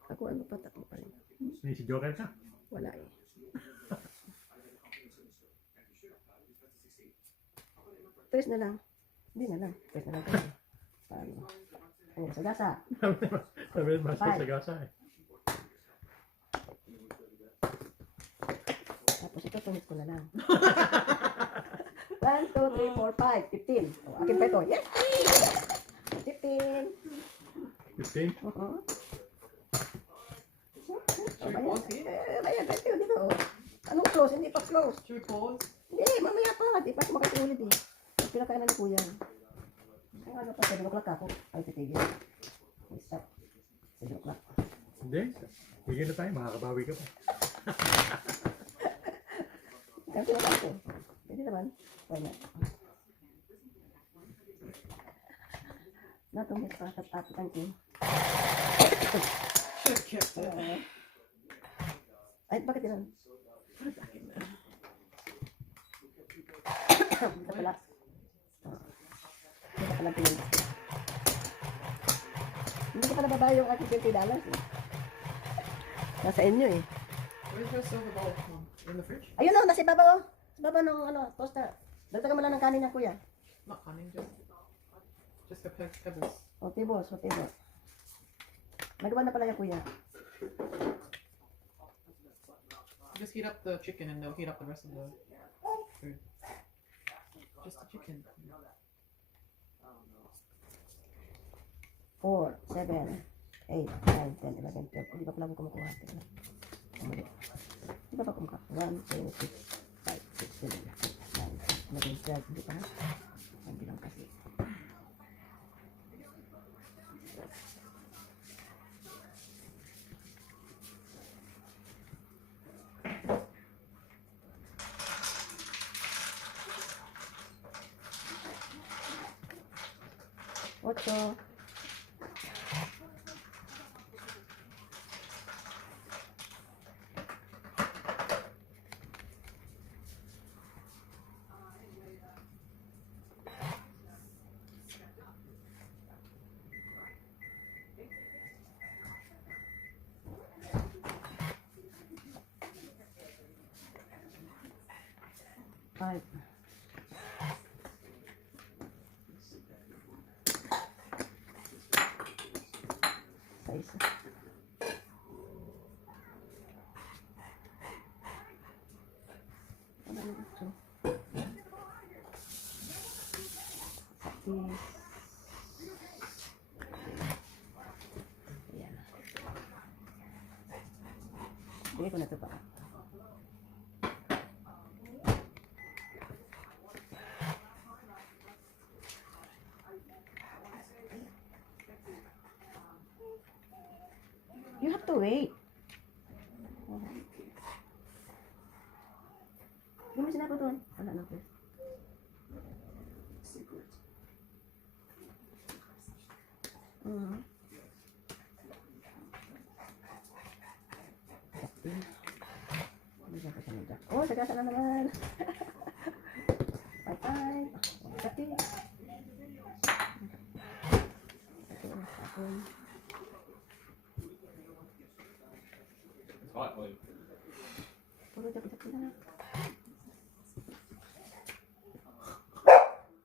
Ako ano pa? Tatlo pa rin. May si Joker ka. Wala eh. Tres na lang. Hindi na lang. Tres na lang. Paano? Ayan, sagasa. Sabi ng master Five. sa gasa eh. Tapos ito, tuhit ko na lang. 1, 2, 3, 4, 5, 15. O, akin pa ito. Yes! 15. 15. Oo. Should we pause here? Kaya, ganito dito. Anong close? Hindi pa close. Should we pause? Hindi, mamaya pa. Di pa makatulit eh. Pinakain na ni Kuya. Ang ano pa, 7 o'clock ako. Ay, titigil. May stop. 7 o'clock. Hindi. Sige na tayo. Makakabawi ka pa. Kasi na ako. Pwede naman. Why not? Natungit pa sa tatikan ko. Should have kept it. Ay, bakit yun? Put it back in there. Dito pala. Dito pala tingin. Hindi ko pa nababa yung aking $20 eh. Nasa inyo eh. Where's your silver bowl? Mom? In the fridge? Ayun o, nasa ibabaw. Sa baba ng ano, toaster. Dagdagan mo lang ng kanin niya, kuya. Not cunning, just the pebbles. Okay, boss. Okay, boss. Nagawa na pala yung kuya. Just heat up the chicken and they'll heat up the rest of the food. Just the chicken. 4, 7, 8, 9, 10, 11, 12. Hindi pa pala ako kumukuha. Hindi pa pa kumukuha. 1, 2, 3, 5, 6, 7, 8, 9, 10, 11, 12. Hindi pa na. Hindi lang kasi. Ocho. Five. Seis. Ano yung ocho? Satis. Ayan. Bigay ko na ito pa. You have to wait. Hindi mo sinabi doon. Wala na, please. Oh, sagasa na naman. Bye-bye. Sakti. It's hot, William. Puro sakti na.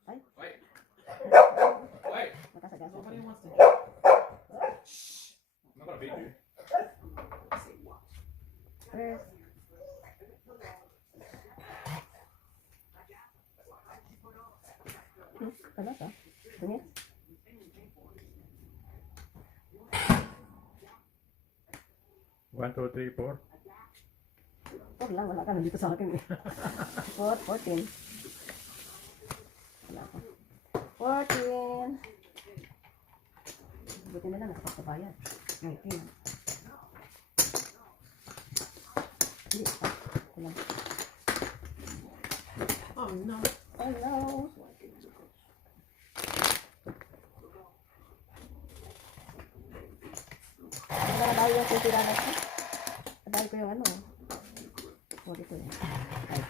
Ay, Wait. Wait. nakasagasa. Nobody wants to. I'm not gonna beat you. First. Ano to? Tingin? One, two, three, 4. Huwag lang, wala ka nandito sa akin eh. 4, 14. Wala ko. 14. Buti na lang, nakapagpabayan. 19. Hindi, wala. Oh no. Oh no. Nagdadali yung titiranas ko. Nadali ko yung ano. O, dito yun. Ay.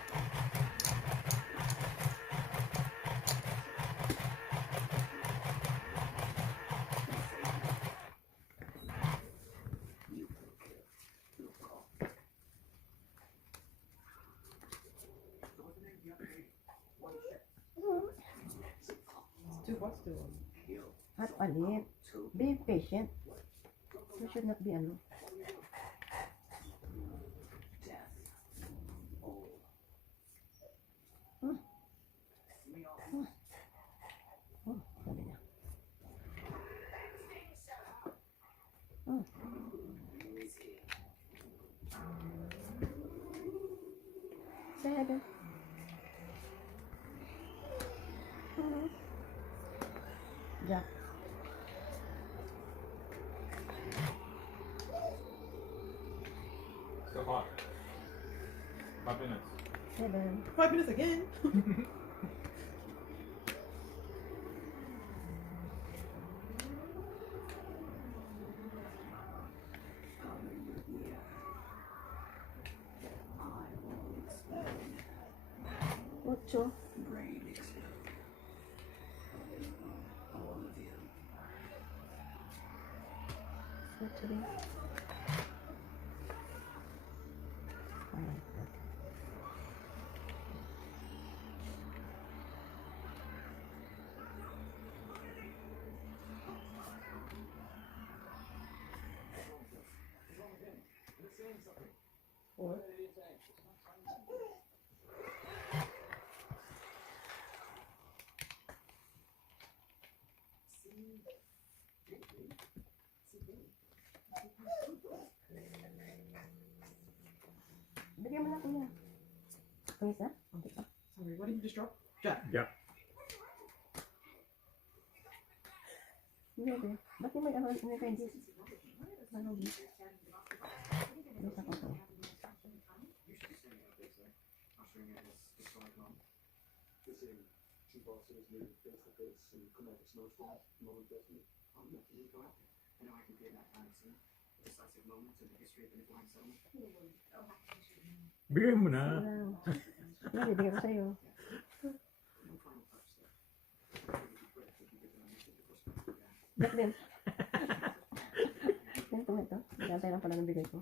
Two what's still? At palit. Be patient. You should not be ano. Oh, sabi niya. Seven. Jack. Still hot. 5 minutes. 7. 5 minutes again. Ocho. Ocho din. Ayan. Four. Bigyan mo na kuya. Pangis na? Okay pa. Sorry, what did you just drop? Jack. Jack. Hindi, hindi. Ba't yung may ano, may candies? Ano, hindi? Ano sa kaso? Bigay mo na. Walang. Ano, bibigyan ko sa'yo. Jack din. Ganito nga ito. Nagantay lang pala ng bigay ko.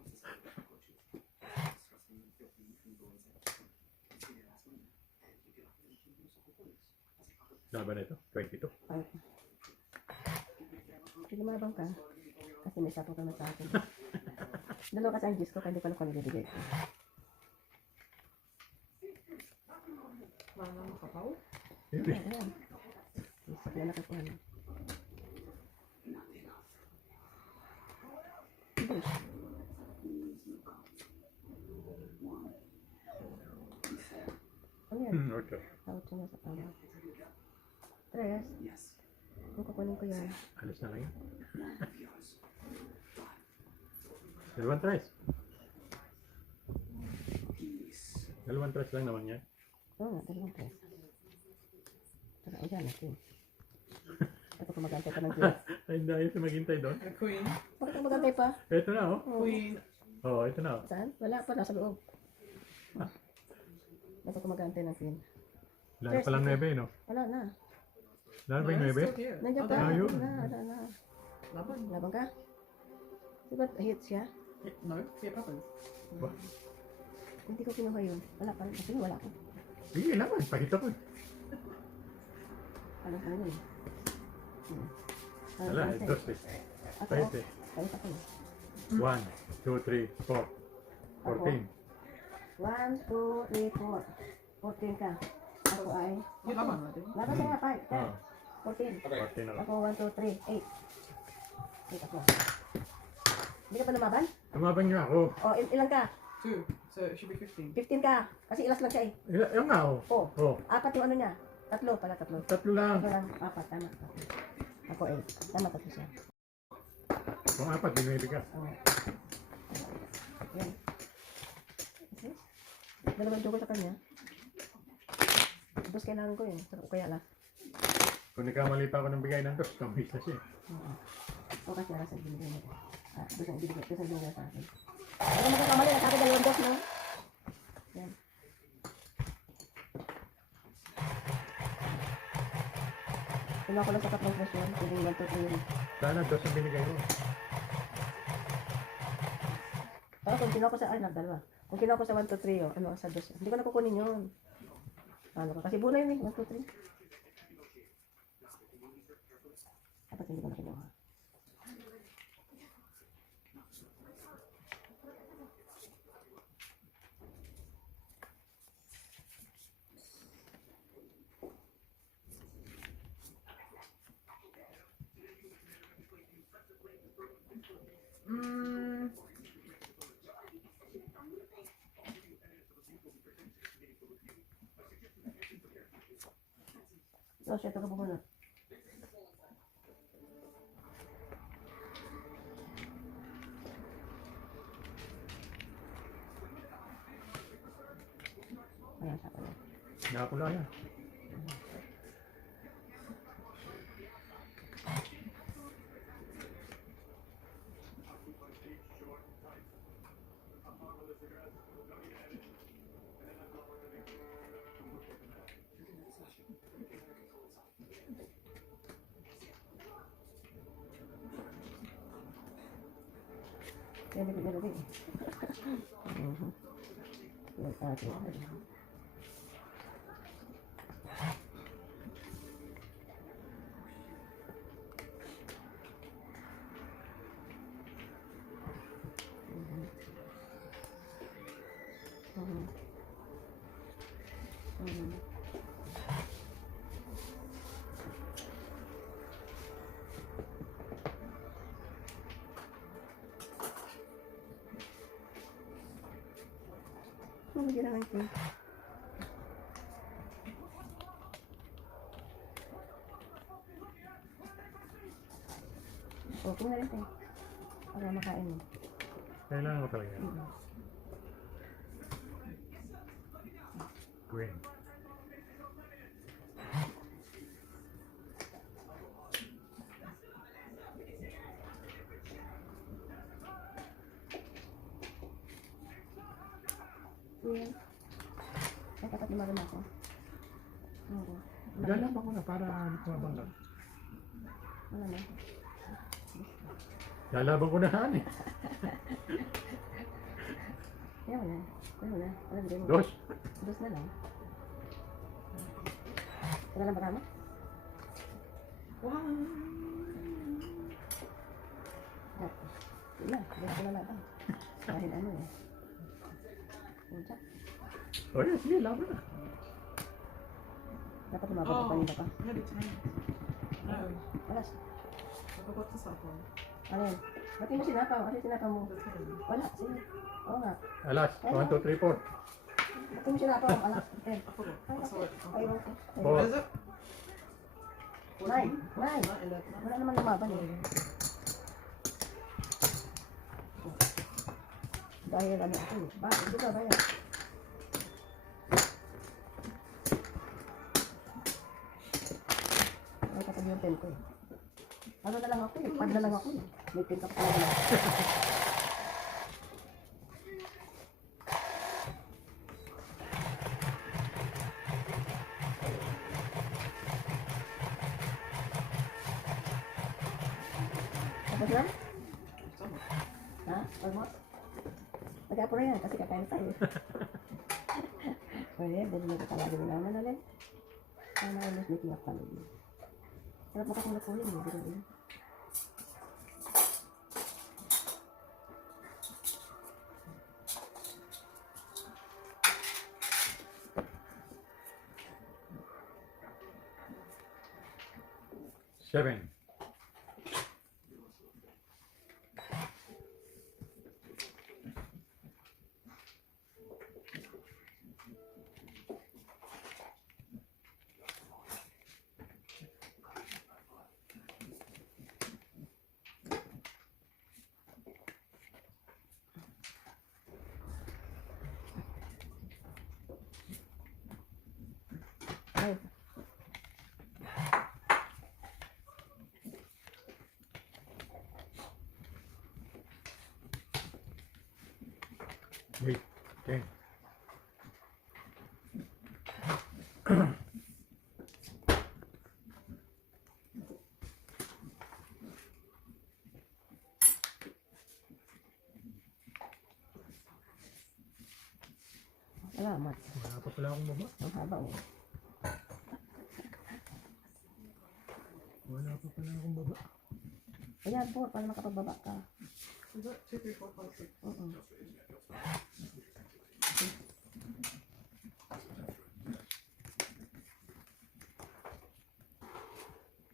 Laban na ito. 22. Ay. Sige, mabang ka. Kasi may sapo ka na sa akin. Dalawa kasi ang gis ko, kaya hindi ko alam kung ano bibigay ko. Wala nang kakao. Hindi. Ayan. Isa ko na nakakuha na. Bush. Ano yan? Okay. Tawag siya sa tama. Tres. Kung kukunin ko yan. Alis na lang yan. Dalawang tries. Dalawang tries lang naman yan. Oo nga, dalawang tres. Saka, ayan natin. Ito kung magantay pa ng Diyos. Ay, dahil sa maghintay doon. A queen. Bakit kung magantay pa? Ito na oh. Queen. Oo, ito na oh. Saan? Wala pa, nasa loob. Ito kung magantay ng Queen. Lalo pa lang 9 no? Wala na. Lalo pa yung it's 9? still here. Nandiyan Oh, pa. there. Ayun. Wala na. Laban. Labang ka? Di ba hit siya? No, see it happens. Hindi ko kinuha yun. Wala pa rin. Kasi wala ko. Sige naman, pakita ko. Ano pa rin yun? Wala, dos eh. Ako, 20. kahit ako. 1, 2, 3, 4. 14. 1, 2, 3, 4. 14 ka. Ako ay... You laban already. Laban siya nga, 5, Oh, 14. 14 na lang. Ako 1, 2, 3, 8. 8 ako. Hindi ka pa lumaban? Tumabang niyo ako. O, ilan ka? 2. So it should be 15. 15 ka. Kasi ilas lang siya eh. Yung nga oh. Oh, Oh, 4 yung ano niya. 3 pala, 3. tatlo lang. Ako lang, 4, tama. Ako 8. Tama, 3 siya. Kung 4, binibigay. Oo. Yan. Okay. Dalawang jogo sa kanya. Dos kailangan ko yun. Kaya lang. Kung nagkamali pa ako ng bigay ng dos, kambis na siya. O kasi ara sa binigay mo. Dos ang binigay. Dos ang binigay sa akin. Ano magkakamali? Nasa akin 2 dos, no? Yan. Kinuha ko lang sa tatlong presyon. Pwede 1, 2, 3 yun. Sana dos ang binigay mo. Oo, kung kinuha ko sa, dalawa. Kung kinuha ko sa 1, 2, 3, ano, sa dos. Hindi ko na kukunin yun. Ano ka? Kasi buna yun eh. 1, 2, 3. Dapat hindi ko na kinuha. So, siya, ito ka muna. Ayan, siya pala. Nakapula yan. Yan, hindi ko nilagay eh. Yan, okay. Kailangan ko. O, kung na rin tayo. Para makain mo. Kailangan ko talaga yan. Green. Yan. Ay, dapat lumagan ako. Oo. Galaban ko na para kumabang ka. Wala na. Lalaban ko na han eh. Ayaw na. Ayaw na. Alam mo. Dos. Dos na lang. Wala na ba kama? Wow. Wala. Dos ko na lang. Dahil ano eh. Puncak. O yan, sige, laban na. Dapat lumabag ka kanina pa. Maybe 10. No, Alas. I forgot the soft one. Ano yun? Ba't mo sinapaw? Kasi sinapaw mo. The 10. Wala. Sige. Oo nga. Alas, 1, 2, 3, 4. Ba't mo sinapaw? Alas. I forgot. I saw it. Ayaw ko. Oh. What is it? 9. 9. Not 11. Wala naman lumaban eh. Dahil ano ako eh. Bakit? Di ba ba yan? Ay, kapag yung pen ko eh. Ano na lang ako eh. Pag na lang ako eh. May pen ka pa pala. Tapos na? Ha? Almost? Mag-apura yan kasi kakain tayo. Pwede, dali na ito palagi na naman ulit. Sana ulit making up palagi. Sarap mo kakong napunin mo, biro yun. Seven. Ay, Wait. Okay. Salamat. Wala pa pala akong baba. Ang haba oh. Wala pa pala akong baba. Ayan po, para makapagbaba ka. Is that 2, 3, 4, 5, 6? Oo.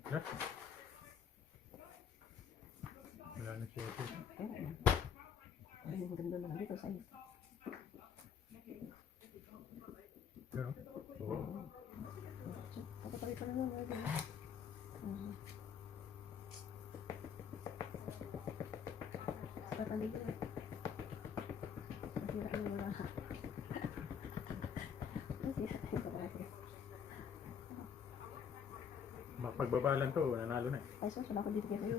Yeah. Wala na siya. Oo. Ay, ang ganda naman dito sa'yo. Pero, oo. Pagkatabi pa naman. Pagkatabi ko na. Masira ka naman lahat. Masira ka naman lahat. Pagbabalan to, nanalo na eh. Ay, sus, wala ko dito kaya sa'yo.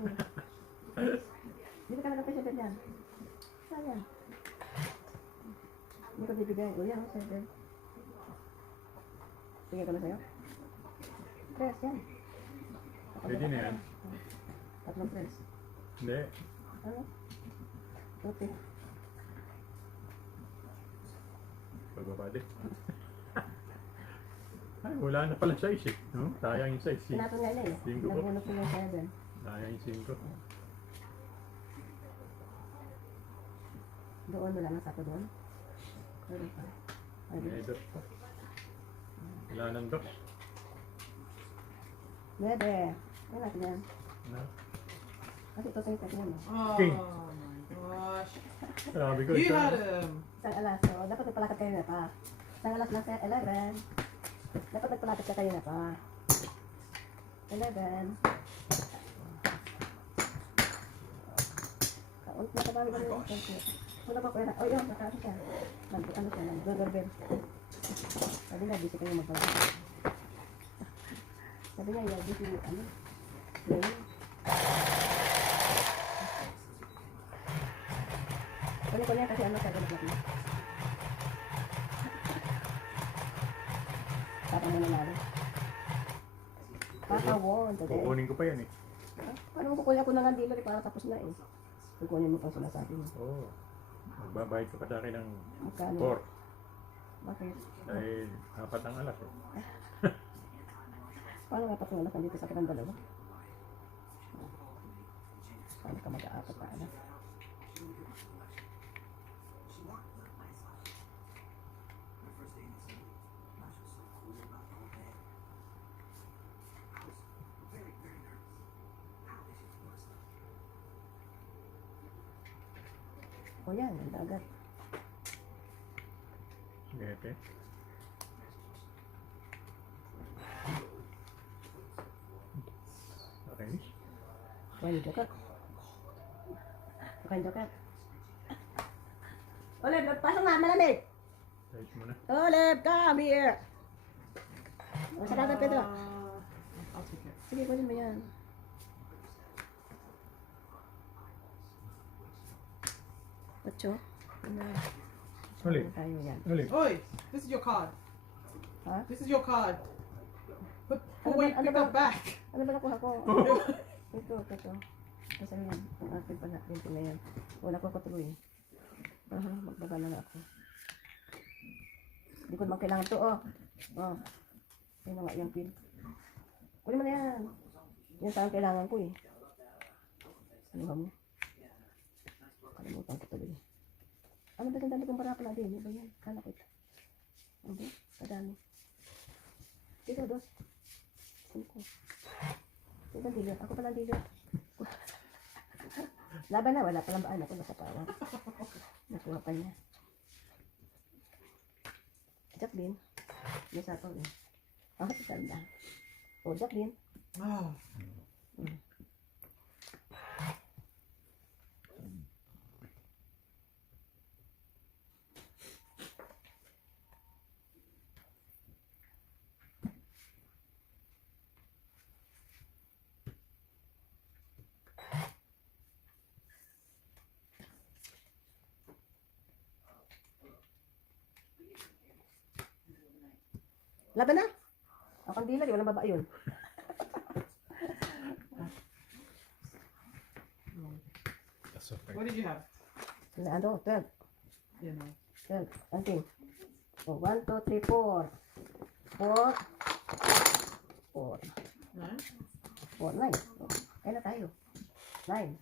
Hindi ka nalang kasi ganyan. Sayang. Hindi ko bibigyan. O yan, 7. Bigyan ko na sa'yo. 3 yan. Pwede na yan. Tatlong 3. Hindi. Ano? Okay. Pagbaba din. Ay, wala na pala size eh. No? Sayang yung size. Tinapon nga niya eh. 5 ko. Nabunot ko yung 7. Sayang yung 5 ko. Doon, wala nang sapo doon. Meron pa. Ay, May dos pa. Wala nang dos. Bebe. Ay, natin yan. Na. Kasi ito sa'yo kasi yan. Oh King. my gosh. Sabi ko, You ito. had him. Isang alas. So, dapat nagpalakad kayo na pa. Isang alas lang sa'yo. 11. Dapat nagpalakad ka kayo na pa. 11. Kaunti na kadami kami. Wala pa pera. Oh, yun. Nakasi siya. Ano siya? Nag-doorbell. Sabi nga, busy kayo magpalakad. Sabi nga, yeah, busy. Ano? Yun. Kunin ko niya kasi ano sa galak na. Papa mo nanalo. Papa won today. Kukunin ko pa yan eh. Paano mo kukunin ako ng dealer para tapos na eh. Kukunin mo pa sinasabi mo. Oo. Magbabayad ka pa sa akin ng Magkano? 4. Bakit? Dahil 4 ang alas eh. Paano nga patong anak nandito sa kitang dalawa? Paano ka mag-aapat na anak? O yan, ang dagat. Gete. Okay. Kukain jokat. Kukain jokat. Olive, pasok na, malamig! Guys mo na. Olive, come here! O, sa kata, Pedro. I'll take it. Sige, kunin mo yan. Ocho. Ano? Uli. Tayo yan. Uli. Oi, this is your card. Ha? This is your card. Put Ano wait, ba- ano pick ba? up back. Ano ba nakuha ko? Ito. Kasi yan. Ang akin pala. Yan na yan. Wala ko katuloy. Aha, magbaba na nga ako. Hindi ko naman kailangan to, oh. Oh. Ayun na nga yung pin. Kunin mo na yan. Yan saan kailangan ko eh. Ano ba mo? Kalimutan ko tuloy. Ano ba ang dami kong bara pala din? Ano ba yan? Kala ko ito. Ano ba? Kadami. Dito, dos. Cinco. Ito ang dealer. Ako pala ang dealer. Laban na. Wala palang baan. Ako nasa pawa. Nakuha pa niya. Jacqueline. May sapaw eh. Ah, isang na. O, Jacqueline. Oh. Laban na. Ang kandila, di walang baba yun. That's so What did you have? Na ano, 12. Yeah, no. 12. Anting. Oh, 1, 2, 3, 4. 4. 4. Nine? 4, 9. Oh, ayun na tayo. 9.